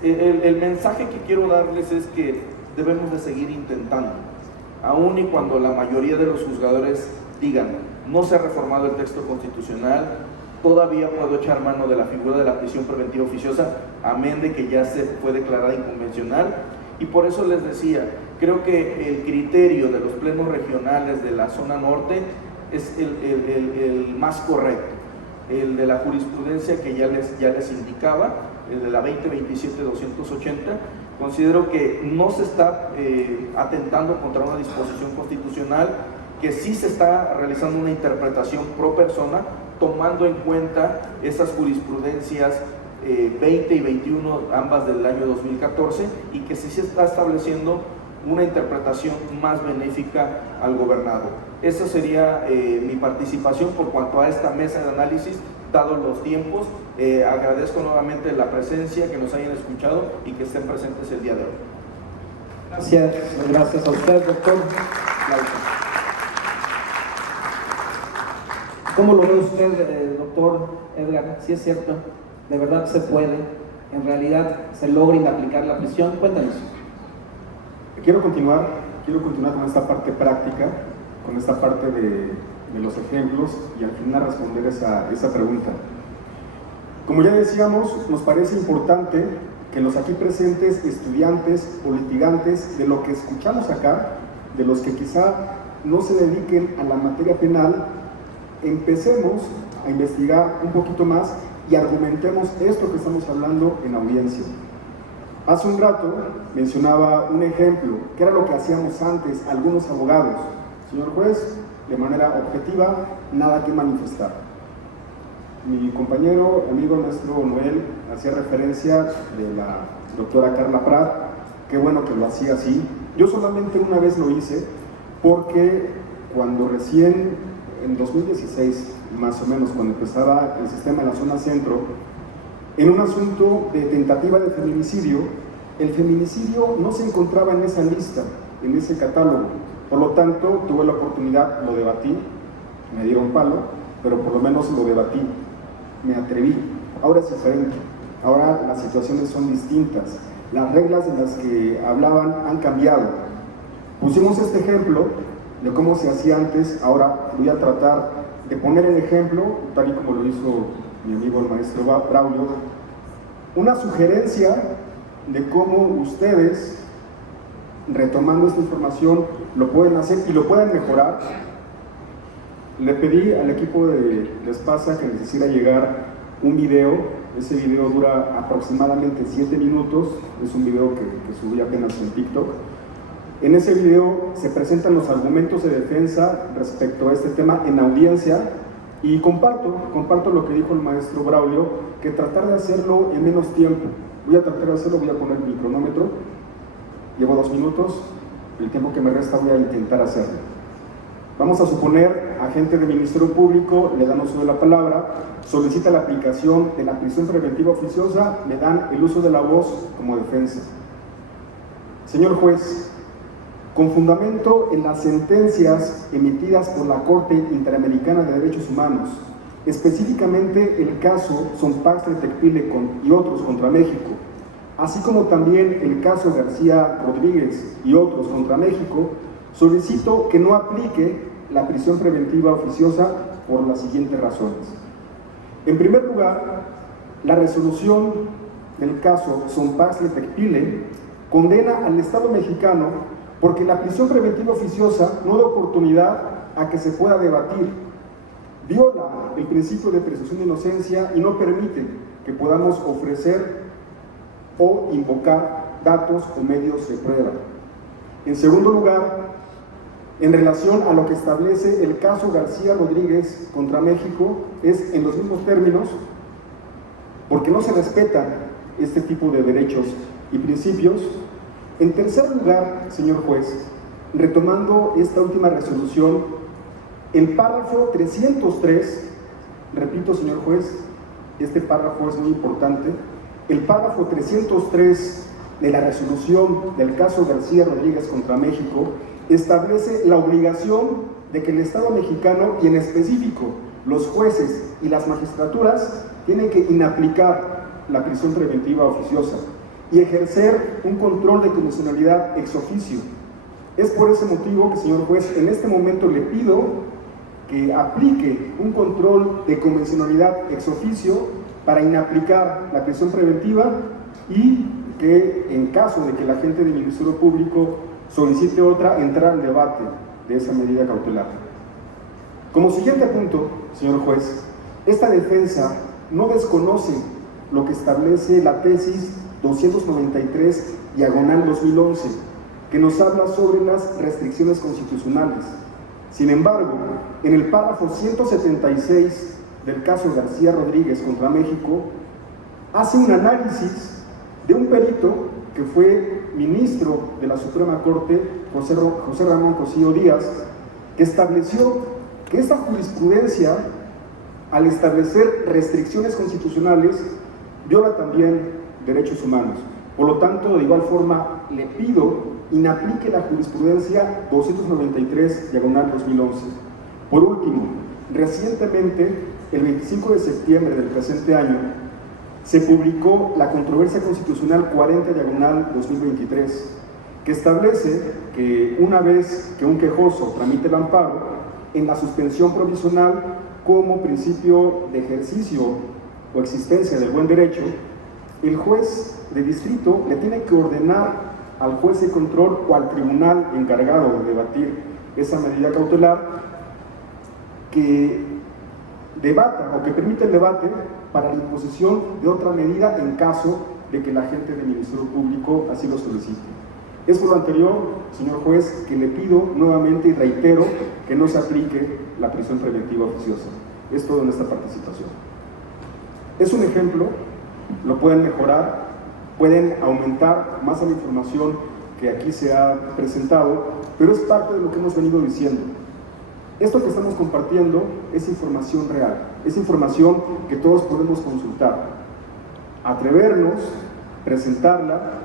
el mensaje que quiero darles es que debemos de seguir intentando, aun y cuando la mayoría de los juzgadores digan, no se ha reformado el texto constitucional, todavía puedo echar mano de la figura de la prisión preventiva oficiosa, amén de que ya se fue declarada inconvencional. Y por eso les decía, creo que el criterio de los plenos regionales de la zona norte es el más correcto, el de la jurisprudencia que ya les indicaba, el de la 2027-280. Considero que no se está atentando contra una disposición constitucional, que sí se está realizando una interpretación pro persona, tomando en cuenta esas jurisprudencias 20 y 21, ambas del año 2014, y que sí se está estableciendo una interpretación más benéfica al gobernado. Esa sería mi participación por cuanto a esta mesa de análisis, dados los tiempos. Agradezco nuevamente la presencia, que nos hayan escuchado y que estén presentes el día de hoy. Gracias a usted, doctor. ¿Cómo lo ve usted, doctor Edgar? Si es cierto, de verdad se puede, en realidad se logra aplicar la prisión. Cuéntanos. Quiero continuar con esta parte práctica, con esta parte de los ejemplos y al final responder esa pregunta. Como ya decíamos, nos parece importante que los aquí presentes estudiantes o litigantes, de lo que escuchamos acá, de los que quizá no se dediquen a la materia penal, empecemos a investigar un poquito más y argumentemos esto que estamos hablando en audiencia. Hace un rato mencionaba un ejemplo, que era lo que hacíamos antes algunos abogados. Señor juez, de manera objetiva, nada que manifestar. Mi compañero, amigo nuestro Noel, hacía referencia de la doctora Carla Prat, qué bueno que lo hacía así. Yo solamente una vez lo hice porque cuando recién, en 2016, más o menos, cuando empezaba el sistema en la zona centro, en un asunto de tentativa de feminicidio, el feminicidio no se encontraba en esa lista, en ese catálogo. Por lo tanto, tuve la oportunidad, lo debatí, me dieron palo, pero por lo menos lo debatí, me atreví. Ahora es diferente, ahora las situaciones son distintas, las reglas de las que hablaban han cambiado. Pusimos este ejemplo de cómo se hacía antes, ahora voy a tratar de poner el ejemplo, tal y como lo hizo mi amigo el maestro Braulio, una sugerencia de cómo ustedes, retomando esta información, lo pueden hacer y lo pueden mejorar. Le pedí al equipo de Espasa que les hiciera llegar un video. Ese video dura aproximadamente 7 minutos, es un video que subí apenas en TikTok. En ese video se presentan los argumentos de defensa respecto a este tema en audiencia y comparto lo que dijo el maestro Braulio, que tratar de hacerlo en menos tiempo. Voy a tratar de hacerlo, voy a poner mi cronómetro, llevo 2 minutos, el tiempo que me resta voy a intentar hacerlo. Vamos a suponer, agente del Ministerio Público, le dan uso de la palabra, solicita la aplicación de la prisión preventiva oficiosa, le dan el uso de la voz como defensa. Señor juez, con fundamento en las sentencias emitidas por la Corte Interamericana de Derechos Humanos, específicamente el caso Sonpax Tecpile y otros contra México, así como también el caso García Rodríguez y otros contra México, solicito que no aplique la prisión preventiva oficiosa por las siguientes razones. En primer lugar, la resolución del caso Sonpax Tecpile condena al Estado mexicano porque la prisión preventiva oficiosa no da oportunidad a que se pueda debatir, viola el principio de presunción de inocencia y no permite que podamos ofrecer o invocar datos o medios de prueba. En segundo lugar, en relación a lo que establece el caso García Rodríguez contra México, es en los mismos términos, porque no se respetan este tipo de derechos y principios. En tercer lugar, señor juez, retomando esta última resolución, el párrafo 303, repito, señor juez, este párrafo es muy importante, el párrafo 303 de la resolución del caso García Rodríguez contra México establece la obligación de que el Estado mexicano, y en específico los jueces y las magistraturas, tienen que inaplicar la prisión preventiva oficiosa y ejercer un control de condicionalidad ex oficio. Es por ese motivo que, señor juez, en este momento le pido que aplique un control de convencionalidad ex oficio para inaplicar la prisión preventiva y que, en caso de que la gente del Ministerio Público solicite otra, entrar al debate de esa medida cautelar. Como siguiente punto, señor juez, esta defensa no desconoce lo que establece la tesis 293/2011, que nos habla sobre las restricciones constitucionales. Sin embargo, en el párrafo 176 del caso García Rodríguez contra México, hace un análisis de un perito que fue ministro de la Suprema Corte, José Ramón Cosío Díaz, que estableció que esta jurisprudencia, al establecer restricciones constitucionales, viola también derechos humanos. Por lo tanto, de igual forma, le pido inaplique la jurisprudencia 293/2011. Por último, recientemente, el 25 de septiembre del presente año, se publicó la controversia constitucional 40/2023, que establece que una vez que un quejoso tramite el amparo, en la suspensión provisional como principio de ejercicio o existencia del buen derecho, el juez de distrito le tiene que ordenar al juez de control o al tribunal encargado de debatir esa medida cautelar que debata o que permita el debate para la imposición de otra medida en caso de que el agente del Ministerio Público así lo solicite. Es por lo anterior, señor juez, que le pido nuevamente y reitero que no se aplique la prisión preventiva oficiosa. Es todo en esta participación. Es un ejemplo, lo pueden mejorar, pueden aumentar más a la información que aquí se ha presentado, pero es parte de lo que hemos venido diciendo. Esto que estamos compartiendo es información real, es información que todos podemos consultar. Atrevernos, presentarla.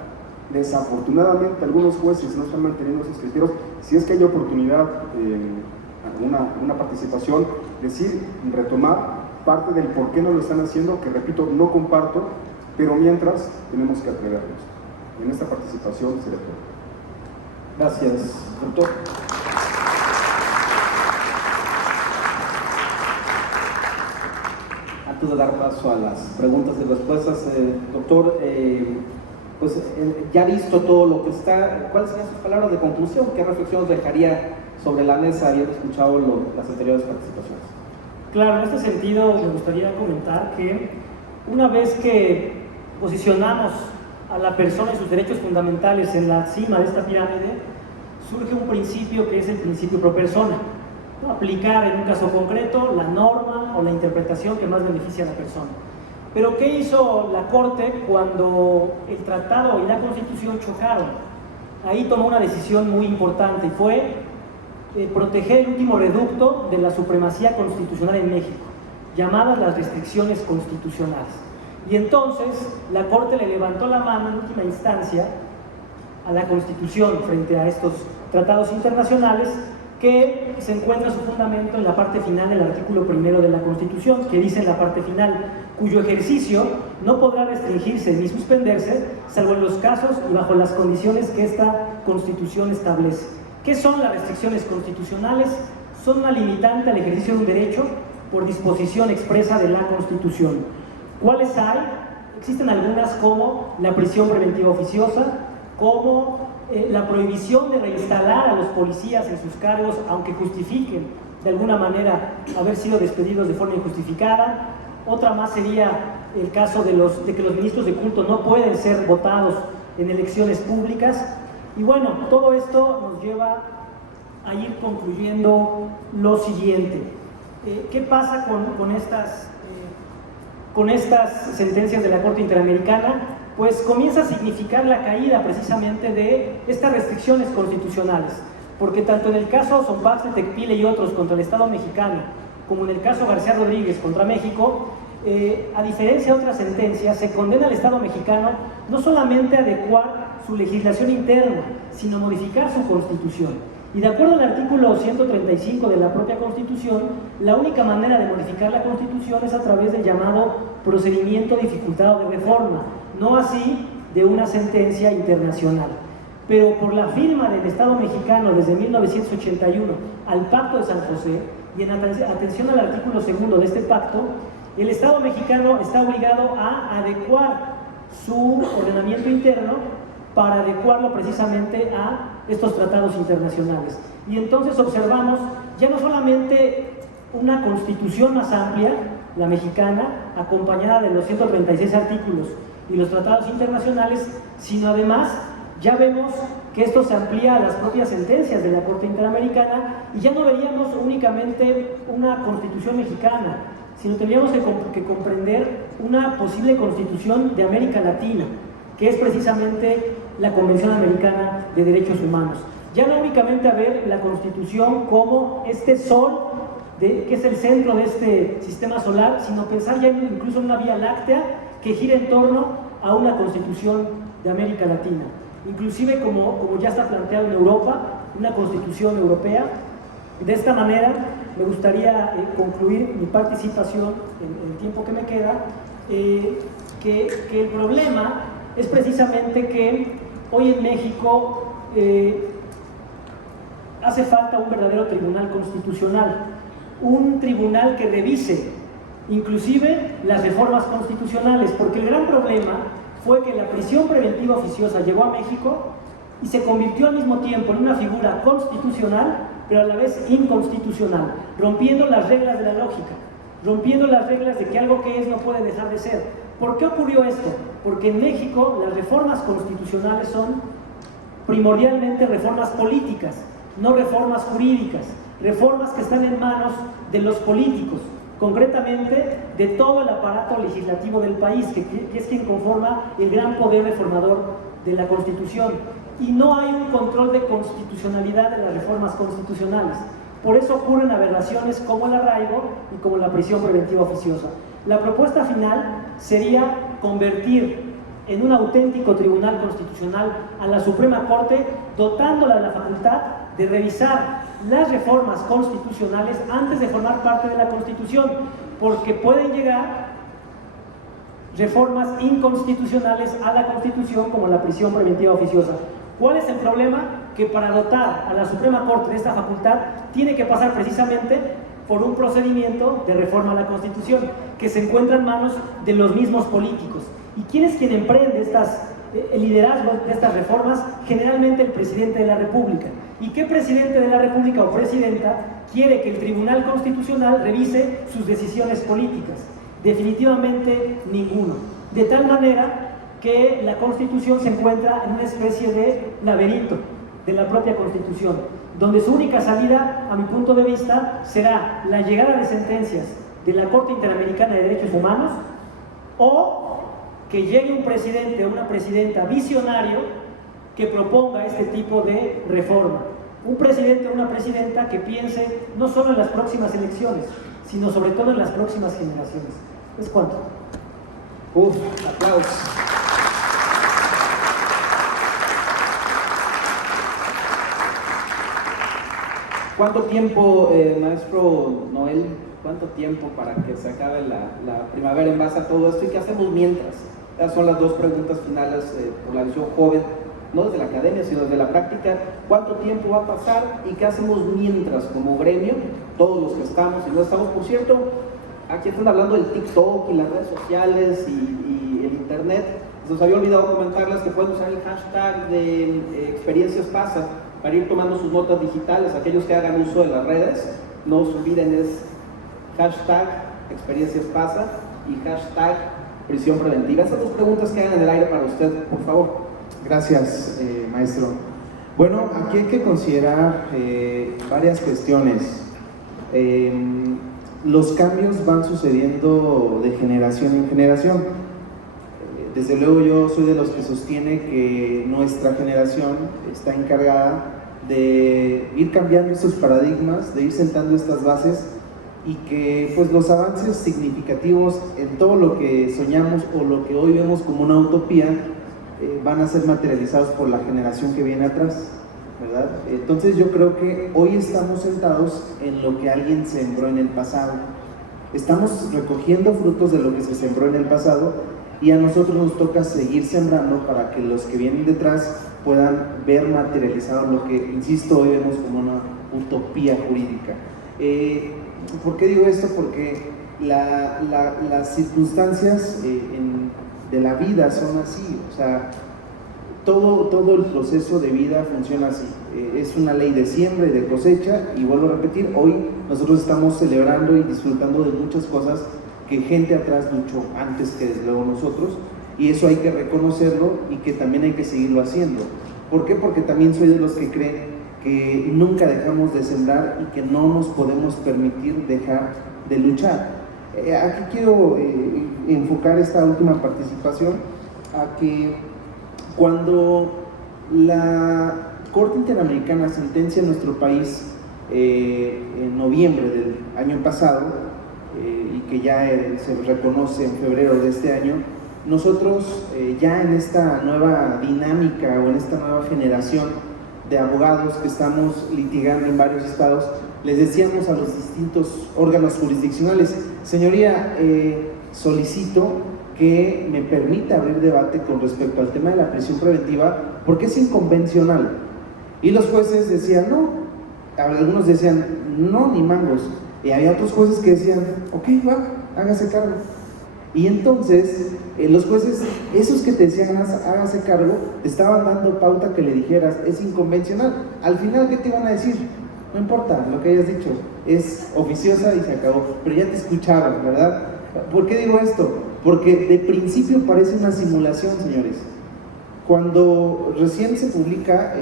Desafortunadamente algunos jueces no están manteniendo esos criterios. Si es que hay oportunidad, una participación, decir, retomar parte del por qué no lo están haciendo, que repito, no comparto, pero mientras tenemos que atrevernos. En esta participación seré todo. Gracias, doctor. Antes de dar paso a las preguntas y respuestas, doctor, ya visto todo lo que está, ¿cuáles serían sus palabras de conclusión? ¿Qué reflexiones dejaría sobre la mesa habiendo escuchado las anteriores participaciones? Claro, en este sentido me gustaría comentar que una vez que posicionamos a la persona y sus derechos fundamentales en la cima de esta pirámide, surge un principio que es el principio pro persona. Aplicar en un caso concreto la norma o la interpretación que más beneficia a la persona. Pero ¿qué hizo la Corte cuando el tratado y la Constitución chocaron? Ahí tomó una decisión muy importante y fue proteger el último reducto de la supremacía constitucional en México, llamadas las restricciones constitucionales. Y entonces la Corte le levantó la mano en última instancia a la Constitución frente a estos tratados internacionales, que se encuentra su fundamento en la parte final del artículo 1 de la Constitución, que dice en la parte final, cuyo ejercicio no podrá restringirse ni suspenderse, salvo en los casos y bajo las condiciones que esta Constitución establece. ¿Qué son las restricciones constitucionales? Son una limitante al ejercicio de un derecho por disposición expresa de la Constitución. ¿Cuáles hay? Existen algunas como la prisión preventiva oficiosa, como la prohibición de reinstalar a los policías en sus cargos, aunque justifiquen de alguna manera haber sido despedidos de forma injustificada. Otra más sería el caso de que los ministros de culto no pueden ser votados en elecciones públicas. Y bueno, todo esto nos lleva a ir concluyendo lo siguiente. ¿Qué pasa con estas sentencias de la Corte Interamericana? Pues comienza a significar la caída precisamente de estas restricciones constitucionales, porque tanto en el caso Zompaxtle, Tecpile y otros contra el Estado mexicano, como en el caso García Rodríguez contra México, a diferencia de otras sentencias, se condena al Estado mexicano no solamente a adecuar su legislación interna, sino a modificar su Constitución. Y de acuerdo al artículo 135 de la propia Constitución, la única manera de modificar la Constitución es a través del llamado procedimiento dificultado de reforma, no así de una sentencia internacional. Pero por la firma del Estado mexicano desde 1981 al Pacto de San José, y en atención al artículo 2 de este pacto, el Estado mexicano está obligado a adecuar su ordenamiento interno para adecuarlo precisamente a estos tratados internacionales. Y entonces observamos ya no solamente una constitución más amplia, la mexicana, acompañada de los 136 artículos y los tratados internacionales, sino además ya vemos que esto se amplía a las propias sentencias de la Corte Interamericana y ya no veríamos únicamente una constitución mexicana, sino tendríamos que comprender una posible constitución de América Latina, que es precisamente la Convención Americana de Derechos Humanos. Ya no únicamente a ver la Constitución como este sol, que es el centro de este sistema solar, sino pensar ya incluso en una vía láctea que gira en torno a una Constitución de América Latina. Inclusive como ya está planteado en Europa, una Constitución europea. De esta manera me gustaría concluir mi participación en el tiempo que me queda, que el problema es precisamente que hoy en México hace falta un verdadero tribunal constitucional, un tribunal que revise inclusive las reformas constitucionales, porque el gran problema fue que la prisión preventiva oficiosa llegó a México y se convirtió al mismo tiempo en una figura constitucional, pero a la vez inconstitucional, rompiendo las reglas de la lógica, rompiendo las reglas de que algo que es no puede dejar de ser. ¿Por qué ocurrió esto? Porque en México las reformas constitucionales son primordialmente reformas políticas, no reformas jurídicas, reformas que están en manos de los políticos, concretamente de todo el aparato legislativo del país, que es quien conforma el gran poder reformador de la Constitución. Y no hay un control de constitucionalidad de las reformas constitucionales. Por eso ocurren aberraciones como el arraigo y como la prisión preventiva oficiosa. La propuesta final sería convertir en un auténtico tribunal constitucional a la Suprema Corte, dotándola de la facultad de revisar las reformas constitucionales antes de formar parte de la Constitución, porque pueden llegar reformas inconstitucionales a la Constitución, como la prisión preventiva oficiosa. ¿Cuál es el problema? Que para dotar a la Suprema Corte de esta facultad tiene que pasar precisamente por un procedimiento de reforma a la Constitución que se encuentra en manos de los mismos políticos. ¿Y quién es quien emprende el liderazgo de estas reformas? Generalmente el presidente de la República. ¿Y qué presidente de la República o presidenta quiere que el Tribunal Constitucional revise sus decisiones políticas? Definitivamente ninguno. De tal manera que la Constitución se encuentra en una especie de laberinto de la propia Constitución, donde su única salida, a mi punto de vista, será la llegada de sentencias de la Corte Interamericana de Derechos Humanos, o que llegue un presidente o una presidenta visionario que proponga este tipo de reforma. Un presidente o una presidenta que piense no solo en las próximas elecciones, sino sobre todo en las próximas generaciones. ¿Es cuánto? Aplausos. ¿Cuánto tiempo, maestro Noel, cuánto tiempo para que se acabe la primavera en base a todo esto? ¿Y qué hacemos mientras? Esas son las dos preguntas finales por la visión joven, no desde la academia, sino desde la práctica. ¿Cuánto tiempo va a pasar y qué hacemos mientras como gremio? Todos los que estamos y no estamos, por cierto, aquí están hablando del TikTok y las redes sociales y el internet. Se nos había olvidado comentarles que pueden usar el hashtag de Experiencias Pasa para ir tomando sus notas digitales. Aquellos que hagan uso de las redes, no se olviden, es hashtag Experiencias Pasa y hashtag Prisión Preventiva. Estas dos preguntas quedan en el aire para usted, por favor. Gracias, maestro. Bueno, aquí hay que considerar varias cuestiones. Los cambios van sucediendo de generación en generación. Desde luego yo soy de los que sostiene que nuestra generación está encargada de ir cambiando estos paradigmas, de ir sentando estas bases y que pues los avances significativos en todo lo que soñamos o lo que hoy vemos como una utopía van a ser materializados por la generación que viene atrás, ¿verdad? Entonces yo creo que hoy estamos sentados en lo que alguien sembró en el pasado. Estamos recogiendo frutos de lo que se sembró en el pasado y a nosotros nos toca seguir sembrando para que los que vienen detrás puedan ver materializado lo que, insisto, hoy vemos como una utopía jurídica. ¿Por qué digo esto? Porque las circunstancias de la vida son así, o sea, todo el proceso de vida funciona así. Es una ley de siembra y de cosecha, y vuelvo a repetir, hoy nosotros estamos celebrando y disfrutando de muchas cosas que gente atrás luchó antes que desde luego nosotros, y eso hay que reconocerlo y que también hay que seguirlo haciendo. ¿Por qué? Porque también soy de los que creen que nunca dejamos de sembrar y que no nos podemos permitir dejar de luchar. Aquí quiero enfocar esta última participación a que cuando la Corte Interamericana sentencia en nuestro país en noviembre del año pasado, y que ya se reconoce en febrero de este año, nosotros ya en esta nueva dinámica o en esta nueva generación de abogados que estamos litigando en varios estados, les decíamos a los distintos órganos jurisdiccionales: señoría, solicito que me permita abrir debate con respecto al tema de la prisión preventiva porque es inconvencional. Y los jueces decían no, algunos decían no, ni mangos. Y había otros jueces que decían, ok, va, hágase cargo. Y entonces, los jueces, esos que te decían hágase cargo, te estaban dando pauta que le dijeras, es inconvencional. Al final, ¿qué te iban a decir? No importa lo que hayas dicho, es oficiosa y se acabó. Pero ya te escucharon, ¿verdad? ¿Por qué digo esto? Porque de principio parece una simulación, señores. Cuando recién se publica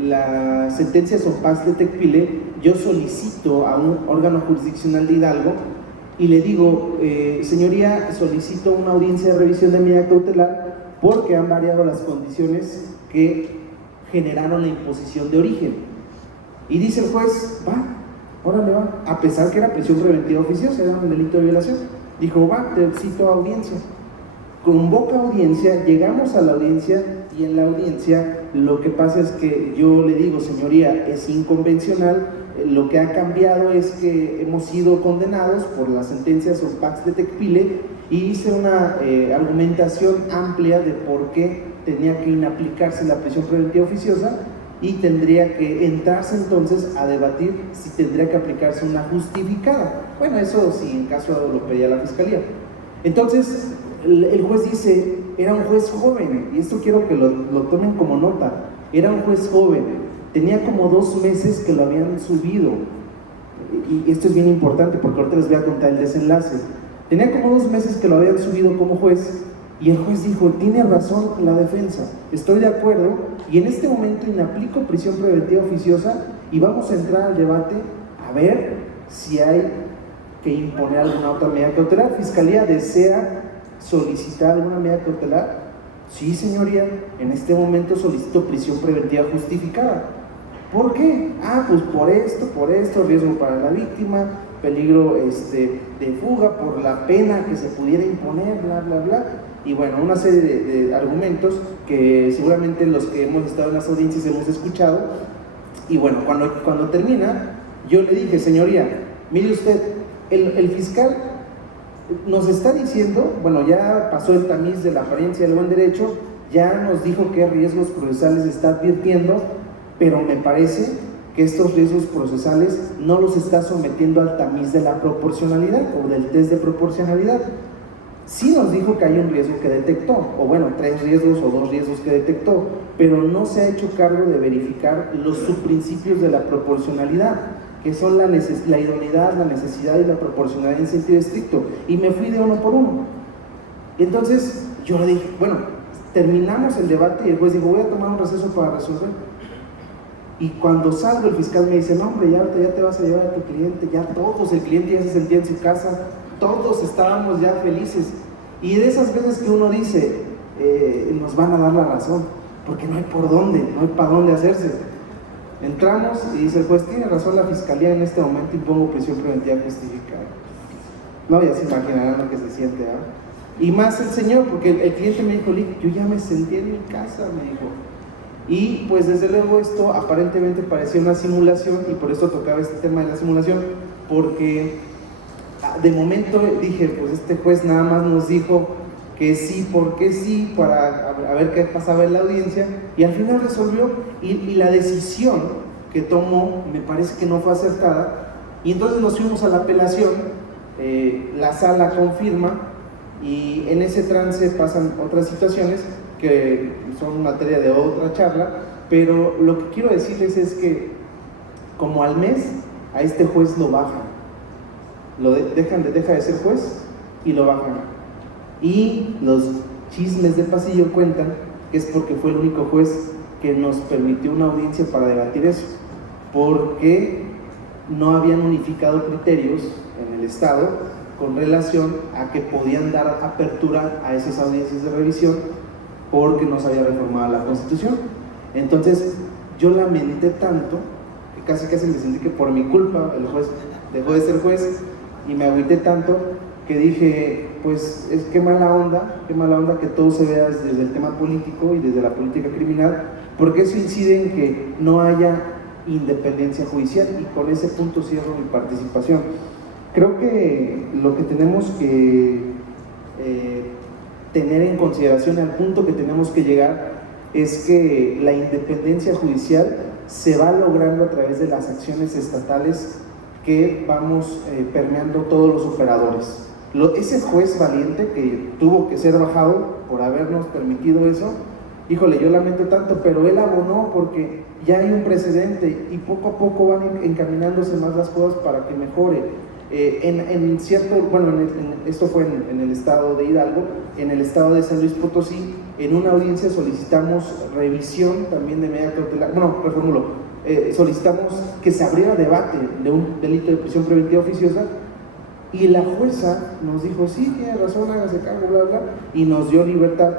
la sentencia Sompás de Tecpile, yo solicito a un órgano jurisdiccional de Hidalgo y le digo, señoría, solicito una audiencia de revisión de medida cautelar porque han variado las condiciones que generaron la imposición de origen. Y dice el juez, va, órale va, a pesar que era prisión preventiva oficiosa, era un delito de violación. Dijo, va, te cito a audiencia. Convoca audiencia, llegamos a la audiencia y en la audiencia lo que pasa es que yo le digo, señoría, es inconvencional, lo que ha cambiado es que hemos sido condenados por la sentencia Sompás de Tecpile y hice una argumentación amplia de por qué tenía que inaplicarse la prisión preventiva oficiosa y tendría que entrarse entonces a debatir si tendría que aplicarse una justificada. Bueno, eso sí, en caso lo pedía la Fiscalía. Entonces, el juez dice, era un juez joven, y esto quiero que lo tomen como nota, era un juez joven, tenía como 2 meses que lo habían subido, y esto es bien importante porque ahorita les voy a contar el desenlace. Tenía como 2 meses que lo habían subido como juez, y el juez dijo, tiene razón la defensa, estoy de acuerdo, y en este momento inaplico prisión preventiva oficiosa, y vamos a entrar al debate a ver si hay que imponer alguna otra medida cautelar. Fiscalía desea solicitar alguna medida cautelar. Sí, señoría, en este momento solicito prisión preventiva justificada. ¿Por qué? Ah, pues por esto, riesgo para la víctima, peligro de fuga, por la pena que se pudiera imponer, bla, bla, bla. Y bueno, una serie de argumentos que seguramente los que hemos estado en las audiencias hemos escuchado. Y bueno, cuando termina, yo le dije, señoría, mire usted, el fiscal nos está diciendo, bueno, ya pasó el tamiz de la apariencia del buen derecho, ya nos dijo qué riesgos procesales está advirtiendo, pero me parece que estos riesgos procesales no los está sometiendo al tamiz de la proporcionalidad o del test de proporcionalidad. Sí nos dijo que hay un riesgo que detectó, o bueno, 3 riesgos o 2 riesgos que detectó, pero no se ha hecho cargo de verificar los subprincipios de la proporcionalidad, que son la idoneidad, la necesidad y la proporcionalidad en sentido estricto, y me fui de uno por uno. Entonces yo le dije, bueno, terminamos el debate y el juez dijo, voy a tomar un receso para resolver. Y cuando salgo el fiscal me dice, no hombre, ya te vas a llevar a tu cliente, ya todos, el cliente ya se sentía en su casa, todos estábamos ya felices. Y de esas veces que uno dice, nos van a dar la razón, porque no hay por dónde, no hay para dónde hacerse. Entramos y dice el juez, tiene razón la fiscalía, en este momento impongo prisión preventiva justificada. No, ya se imaginarán lo que se siente, ¿eh? Y más el señor, porque el cliente me dijo, yo ya me sentí en mi casa, me dijo. Y pues desde luego esto aparentemente parecía una simulación, y por eso tocaba este tema de la simulación, porque de momento dije, pues este juez nada más nos dijo que sí, porque sí, para a ver qué pasaba en la audiencia, y al final resolvió, y la decisión que tomó me parece que no fue acertada, y entonces nos fuimos a la apelación, la sala confirma, y en ese trance pasan otras situaciones que son materia de otra charla, pero lo que quiero decirles es que como al mes a este juez lo bajan, deja de ser juez y lo bajan. Y los chismes de pasillo cuentan que es porque fue el único juez que nos permitió una audiencia para debatir eso, porque no habían unificado criterios en el Estado con relación a que podían dar apertura a esas audiencias de revisión porque no se había reformado la Constitución. Entonces yo lamenté tanto que casi me sentí que por mi culpa el juez dejó de ser juez, y me agüité tanto que dije, pues es qué mala onda que todo se vea desde el tema político y desde la política criminal, porque eso incide en que no haya independencia judicial, y con ese punto cierro mi participación. Creo que lo que tenemos que tener en consideración, al punto que tenemos que llegar, es que la independencia judicial se va logrando a través de las acciones estatales que vamos permeando todos los operadores. Ese juez valiente que tuvo que ser bajado por habernos permitido eso, híjole, yo lamento tanto, pero él abonó porque ya hay un precedente y poco a poco van encaminándose más las cosas para que mejore. Esto fue en el estado de Hidalgo, en el estado de San Luis Potosí, en una audiencia solicitamos revisión también de medida cautelar, solicitamos que se abriera debate de un delito de prisión preventiva oficiosa y la jueza nos dijo, sí, tiene razón, hágase cargo, bla, bla, y nos dio libertad.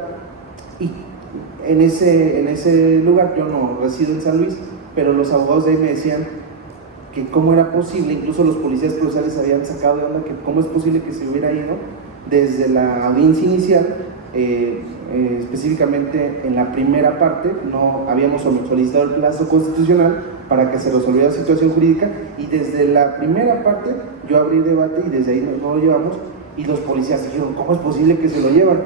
Y en ese lugar, yo no resido en San Luis, pero los abogados de ahí me decían que cómo era posible, incluso los policías procesales habían sacado de onda que cómo es posible que se hubiera ido desde la audiencia inicial, específicamente en la primera parte, no habíamos solicitado el plazo constitucional para que se resolviera la situación jurídica y desde la primera parte yo abrí debate y desde ahí no lo llevamos y los policías dijeron, ¿cómo es posible que se lo llevan?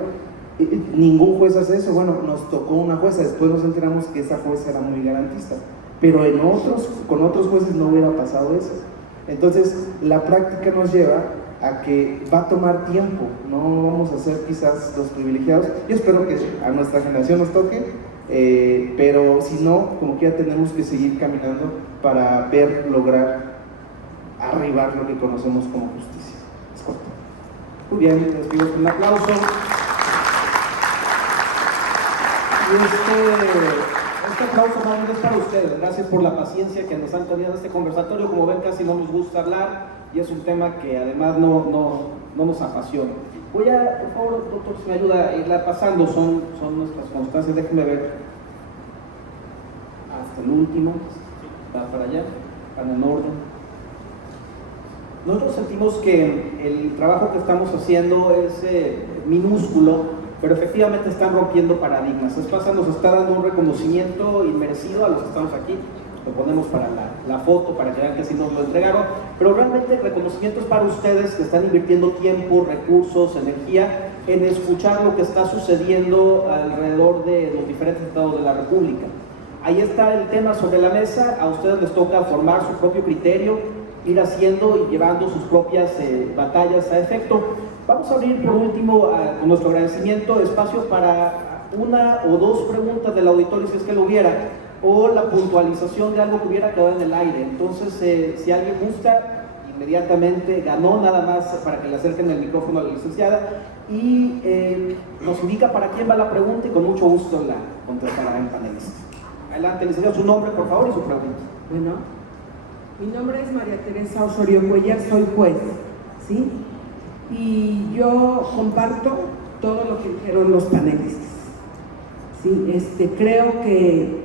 Ningún juez hace eso. Bueno, nos tocó una jueza, después nos enteramos que esa jueza era muy garantista, pero con otros jueces no hubiera pasado eso. Entonces la práctica nos lleva a que va a tomar tiempo, no vamos a ser quizás los privilegiados. Yo espero que a nuestra generación nos toque, pero si no, como que ya tenemos que seguir caminando para lograr arribar lo que conocemos como justicia. Es corto. Muy bien, les pido un aplauso. Este aplauso más bien es para ustedes. Gracias por la paciencia que nos han tenido en este conversatorio. Como ven, casi no nos gusta hablar y es un tema que además no nos apasiona. Voy a, por favor, doctor, si me ayuda a irla pasando, son nuestras constancias. Déjenme ver hasta el último. Va para allá, van en orden. Nosotros sentimos que el trabajo que estamos haciendo es minúsculo, pero efectivamente están rompiendo paradigmas. Espasa nos está dando un reconocimiento inmerecido a los que estamos aquí. Lo ponemos para la foto, para que vean que sí nos lo entregaron, pero realmente el reconocimiento es para ustedes que están invirtiendo tiempo, recursos, energía en escuchar lo que está sucediendo alrededor de los diferentes estados de la República. Ahí está el tema sobre la mesa, a ustedes les toca formar su propio criterio, ir haciendo y llevando sus propias batallas a efecto. Vamos a abrir por último, con nuestro agradecimiento, espacio para una o dos preguntas del auditorio, si es que lo hubiera, o la puntualización de algo que hubiera quedado en el aire. Entonces, si alguien gusta, inmediatamente ganó, nada más para que le acerquen el micrófono a la licenciada y nos indica para quién va la pregunta y con mucho gusto la contestará el panelista. Adelante, licenciado, su nombre, por favor, y su pregunta. Bueno, mi nombre es María Teresa Osorio Cuellar, soy juez, ¿sí? Y yo comparto todo lo que dijeron los panelistas, ¿sí? Creo que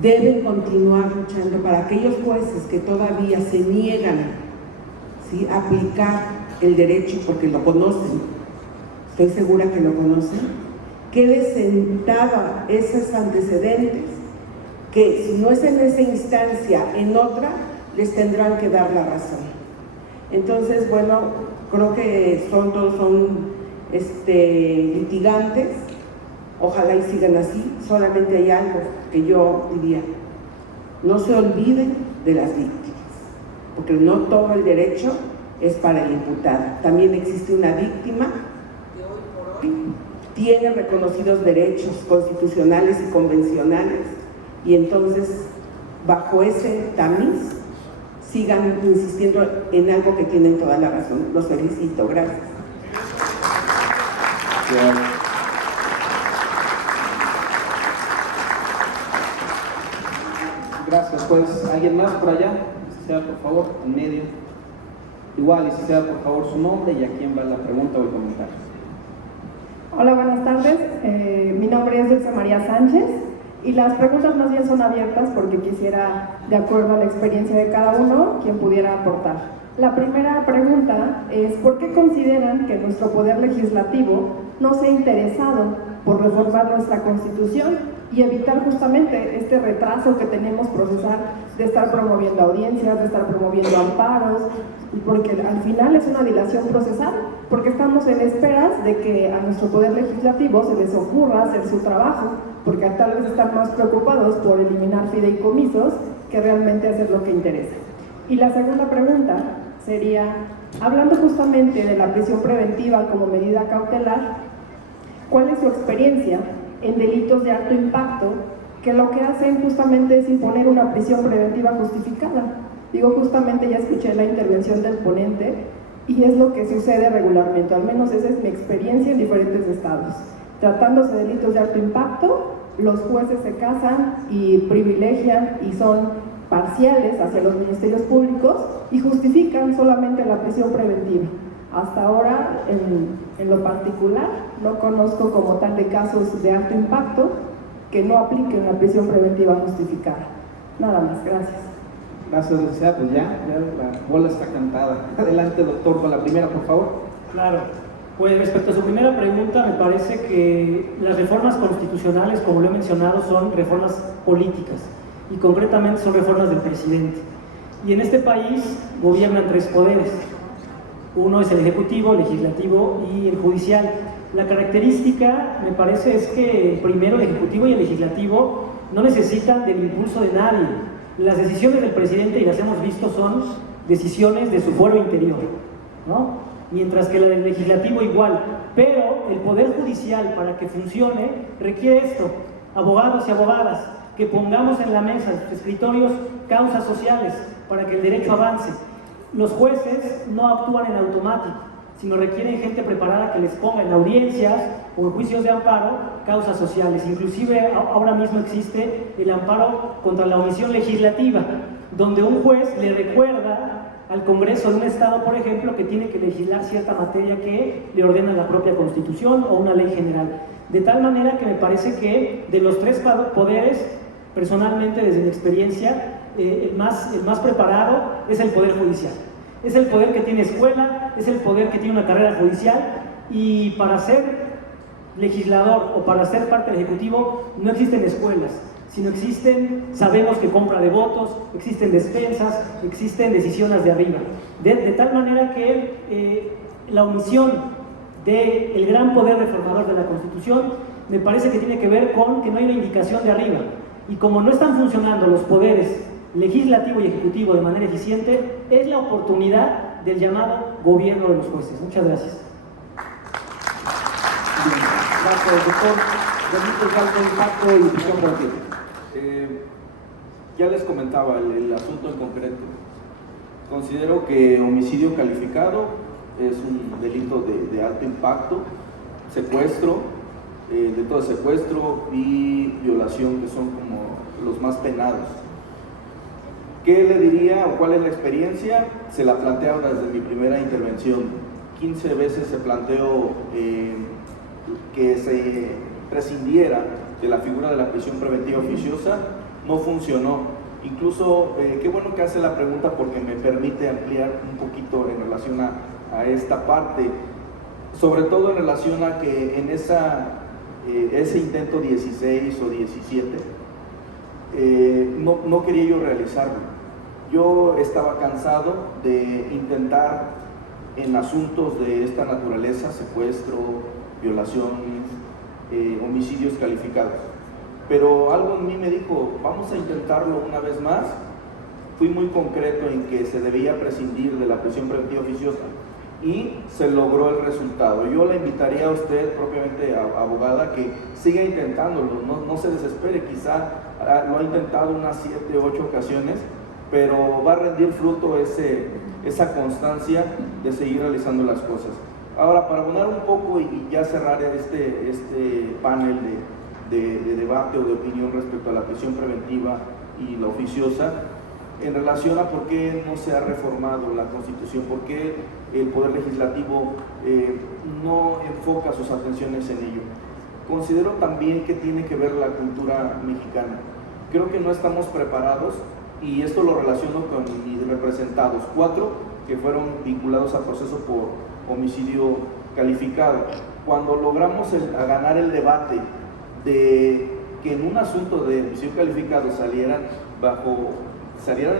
deben continuar luchando para aquellos jueces que todavía se niegan, ¿sí?, a aplicar el derecho porque lo conocen, estoy segura que lo conocen, quede sentada esos antecedentes que si no es en esa instancia, en otra, les tendrán que dar la razón. Entonces, bueno, creo que todos son litigantes, ojalá y sigan así. Solamente hay algo que yo diría: no se olviden de las víctimas, porque no todo el derecho es para el imputado. También existe una víctima que hoy por hoy tiene reconocidos derechos constitucionales y convencionales, y entonces bajo ese tamiz sigan insistiendo en algo que tienen toda la razón. Los felicito, gracias. Gracias, pues, ¿alguien más por allá? Licenciada, por favor, en medio. Igual, licenciada, por favor, su nombre y a quién va la pregunta o el comentario. Hola, buenas tardes. Mi nombre es Dulce María Sánchez y las preguntas más bien son abiertas porque quisiera, de acuerdo a la experiencia de cada uno, quien pudiera aportar. La primera pregunta es: ¿por qué consideran que nuestro poder legislativo no se ha interesado por reformar nuestra Constitución y evitar justamente este retraso que tenemos procesal de estar promoviendo audiencias, de estar promoviendo amparos, porque al final es una dilación procesal, porque estamos en esperas de que a nuestro poder legislativo se les ocurra hacer su trabajo, porque tal vez están más preocupados por eliminar fideicomisos que realmente hacer lo que interesa? Y la segunda pregunta sería, hablando justamente de la prisión preventiva como medida cautelar, ¿cuál es su experiencia en delitos de alto impacto que lo que hacen justamente es imponer una prisión preventiva justificada? Digo, justamente ya escuché la intervención del ponente y es lo que sucede regularmente, al menos esa es mi experiencia en diferentes estados. Tratándose de delitos de alto impacto, los jueces se casan y privilegian y son parciales hacia los ministerios públicos y justifican solamente la prisión preventiva. Hasta ahora, en lo particular, no conozco como tal de casos de alto impacto que no apliquen la prisión preventiva justificada. Nada más, gracias. Gracias, licenciada. Pues ya la bola está cantada. Adelante, doctor, con la primera, por favor. Claro. Pues respecto a su primera pregunta, me parece que las reformas constitucionales, como lo he mencionado, son reformas políticas y concretamente son reformas del presidente. Y en este país gobiernan tres poderes. Uno es el ejecutivo, el legislativo y el judicial. La característica, me parece, es que primero el ejecutivo y el legislativo no necesitan del impulso de nadie. Las decisiones del presidente, y las hemos visto, son decisiones de su fuero interior, ¿no? Mientras que la del legislativo igual, pero el poder judicial, para que funcione, requiere esto: abogados y abogadas, que pongamos en la mesa, en los escritorios, causas sociales para que el derecho avance. Los jueces no actúan en automático, sino requieren gente preparada que les ponga en audiencias o en juicios de amparo causas sociales. Inclusive ahora mismo existe el amparo contra la omisión legislativa, donde un juez le recuerda al Congreso de un estado, por ejemplo, que tiene que legislar cierta materia que le ordena la propia Constitución o una ley general. De tal manera que me parece que de los tres poderes, personalmente desde mi experiencia, el más preparado es el Poder Judicial. Es el poder que tiene escuela, es el poder que tiene una carrera judicial, y para ser legislador o para ser parte del Ejecutivo no existen escuelas, sino sabemos que compra de votos, existen despensas, existen decisiones de arriba. De tal manera que la omisión del gran poder reformador de la Constitución me parece que tiene que ver con que no hay una indicación de arriba. Y como no están funcionando los poderes legislativo y ejecutivo de manera eficiente, es la oportunidad del llamado gobierno de los jueces. Muchas gracias. Bien. Gracias, doctor. Delitos de alto impacto y prisión preventiva. Ya les comentaba el asunto en concreto. Considero que homicidio calificado es un delito de alto impacto, secuestro, delito de secuestro y violación, que son como los más penados. ¿Qué le diría o cuál es la experiencia? Se la planteo desde mi primera intervención. 15 veces se planteó que se prescindiera de la figura de la prisión preventiva oficiosa, no funcionó. Incluso, qué bueno que hace la pregunta porque me permite ampliar un poquito en relación a esta parte, sobre todo en relación a que en ese intento 16 o 17, no quería yo realizarlo. Yo estaba cansado de intentar en asuntos de esta naturaleza, secuestro, violaciones, homicidios calificados. Pero algo en mí me dijo, vamos a intentarlo una vez más. Fui muy concreto en que se debía prescindir de la prisión preventiva oficiosa y se logró el resultado. Yo le invitaría a usted, propiamente abogada, que siga intentándolo, no se desespere. Quizá lo ha intentado unas 7 u 8 ocasiones, pero va a rendir fruto esa constancia de seguir realizando las cosas. Ahora, para abonar un poco y ya cerrar este panel de debate o de opinión respecto a la prisión preventiva y la oficiosa, en relación a por qué no se ha reformado la Constitución, por qué el Poder Legislativo no enfoca sus atenciones en ello. Considero también que tiene que ver la cultura mexicana. Creo que no estamos preparados, y esto lo relaciono con mis representados, 4 que fueron vinculados a proceso por homicidio calificado. Cuando logramos ganar el debate de que en un asunto de homicidio calificado salieran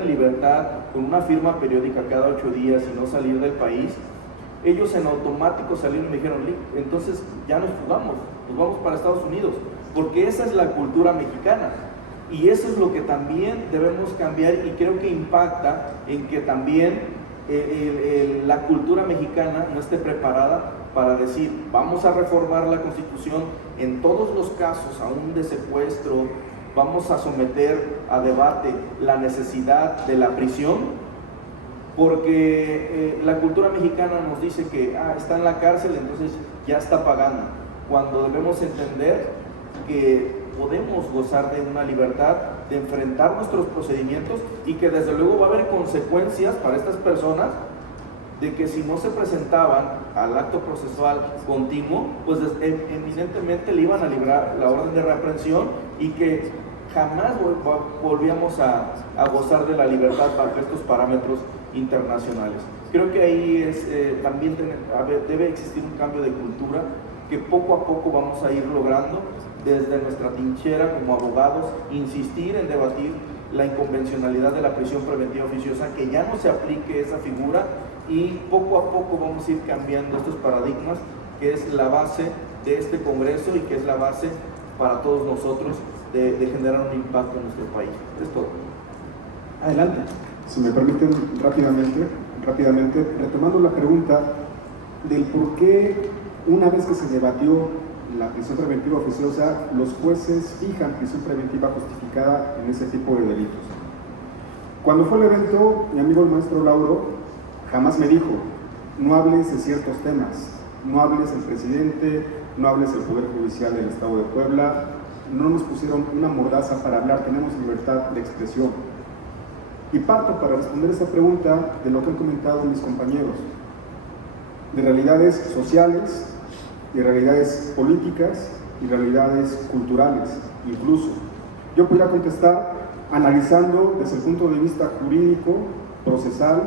en libertad con una firma periódica cada 8 días y no salir del país, ellos en automático salieron y me dijeron, entonces ya nos fugamos, nos vamos para Estados Unidos, porque esa es la cultura mexicana. Y eso es lo que también debemos cambiar y creo que impacta en que también la cultura mexicana no esté preparada para decir, vamos a reformar la Constitución en todos los casos, aún de secuestro, vamos a someter a debate la necesidad de la prisión, porque la cultura mexicana nos dice que está en la cárcel, entonces ya está pagando, cuando debemos entender que podemos gozar de una libertad de enfrentar nuestros procedimientos y que desde luego va a haber consecuencias para estas personas de que si no se presentaban al acto procesual continuo, pues evidentemente le iban a librar la orden de reaprehensión y que jamás volvíamos a gozar de la libertad bajo estos parámetros internacionales. Creo que ahí también debe existir un cambio de cultura que poco a poco vamos a ir logrando desde nuestra trinchera como abogados, insistir en debatir la inconvencionalidad de la prisión preventiva oficiosa, que ya no se aplique esa figura y poco a poco vamos a ir cambiando estos paradigmas, que es la base de este Congreso y que es la base para todos nosotros de generar un impacto en nuestro país. Es todo. Adelante. Si me permiten rápidamente, retomando la pregunta del por qué una vez que se debatió la prisión preventiva oficiosa, los jueces fijan prisión preventiva justificada en ese tipo de delitos. Cuando fue el evento, mi amigo el maestro Lauro jamás me dijo, no hables de ciertos temas, no hables del presidente, no hables del Poder Judicial del Estado de Puebla, no nos pusieron una mordaza para hablar, tenemos libertad de expresión. Y parto para responder esta pregunta de lo que han comentado mis compañeros, de realidades sociales, de realidades políticas y realidades culturales, incluso. Yo podría contestar analizando desde el punto de vista jurídico, procesal,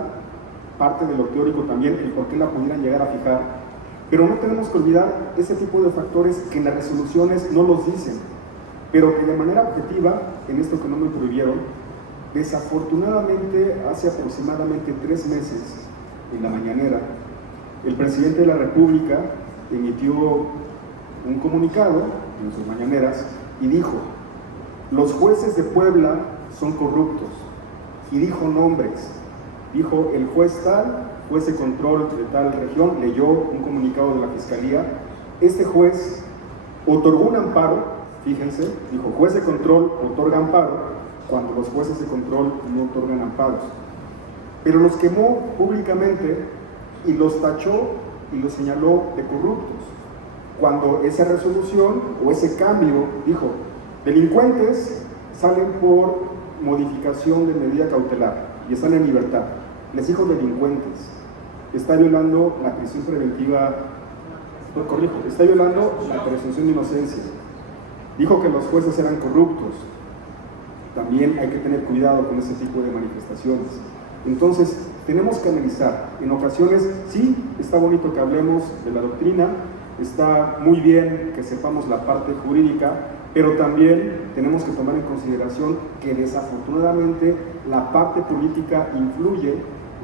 parte de lo teórico también, el por qué la pudieran llegar a fijar, pero no tenemos que olvidar ese tipo de factores que en las resoluciones no los dicen, pero que de manera objetiva, en esto que no me prohibieron, desafortunadamente hace aproximadamente 3 meses, en la mañanera, el presidente de la República emitió un comunicado en sus mañaneras y dijo, los jueces de Puebla son corruptos, y dijo nombres, dijo el juez tal, juez de control de tal región, leyó un comunicado de la Fiscalía, este juez otorgó un amparo, fíjense, dijo juez de control otorga amparo, cuando los jueces de control no otorgan amparos, pero los quemó públicamente y los tachó y los señaló de corruptos, cuando esa resolución o ese cambio dijo, delincuentes salen por modificación de medida cautelar y están en libertad, les dijo delincuentes, está violando la prisión preventiva, está violando la presunción de inocencia, dijo que los jueces eran corruptos, también hay que tener cuidado con ese tipo de manifestaciones. Entonces, tenemos que analizar, en ocasiones, sí, está bonito que hablemos de la doctrina, está muy bien que sepamos la parte jurídica, pero también tenemos que tomar en consideración que desafortunadamente la parte política influye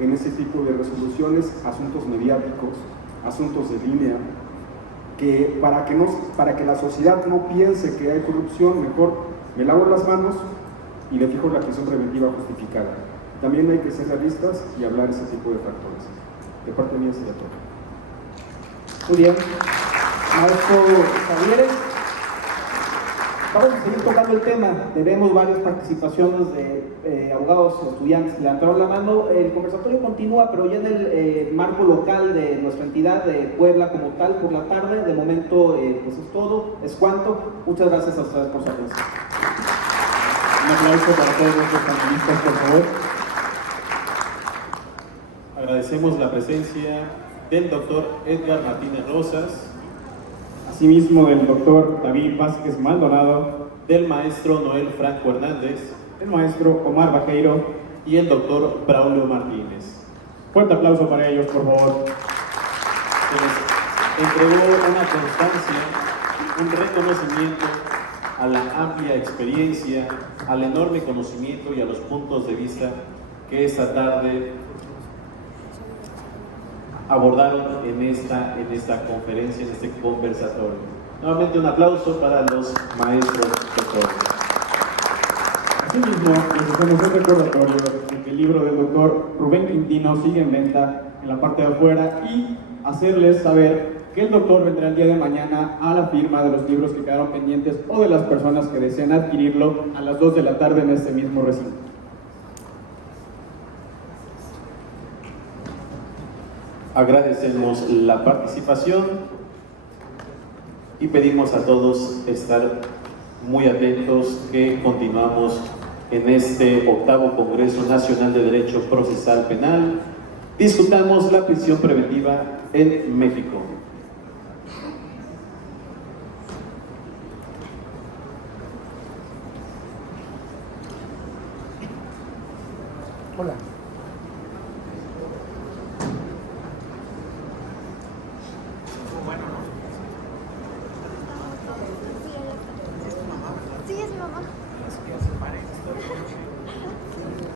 en ese tipo de resoluciones, asuntos mediáticos, asuntos de línea, que para que la sociedad no piense que hay corrupción, mejor me lavo las manos y le fijo la prisión preventiva justificada. También hay que ser realistas y hablar ese tipo de factores. De parte mía sería todo. Muy bien. Maestro Javier, vamos a seguir tocando el tema. Tenemos varias participaciones de abogados, estudiantes que levantaron la mano. El conversatorio continúa, pero ya en el marco local de nuestra entidad de Puebla como tal, por la tarde. De momento, pues es todo, es cuanto. Muchas gracias a ustedes por su atención. Un aplauso para todos nuestros panelistas, por favor. Agradecemos la presencia del doctor Edgar Martínez Rosas, Asimismo del doctor David Vázquez Maldonado, del maestro Noel Franco Hernández el maestro Omar Vaqueiro. y el doctor Braulio Martínez. Fuerte aplauso para ellos, por favor. Que les entregó una constancia, un reconocimiento a la amplia experiencia, al enorme conocimiento y a los puntos de vista que esta tarde abordaron en esta conferencia, en este conversatorio. Nuevamente un aplauso para los maestros doctores. Asimismo, les hacemos un recordatorio de que el libro del doctor Rubén Quintino sigue en venta en la parte de afuera y hacerles saber que el doctor vendrá el día de mañana a la firma de los libros que quedaron pendientes o de las personas que deseen adquirirlo a las 2 de la tarde en este mismo recinto. Agradecemos la participación y pedimos a todos estar muy atentos que continuamos en este 8º Congreso Nacional de Derecho Procesal Penal. Discutamos la prisión preventiva en México. Hola.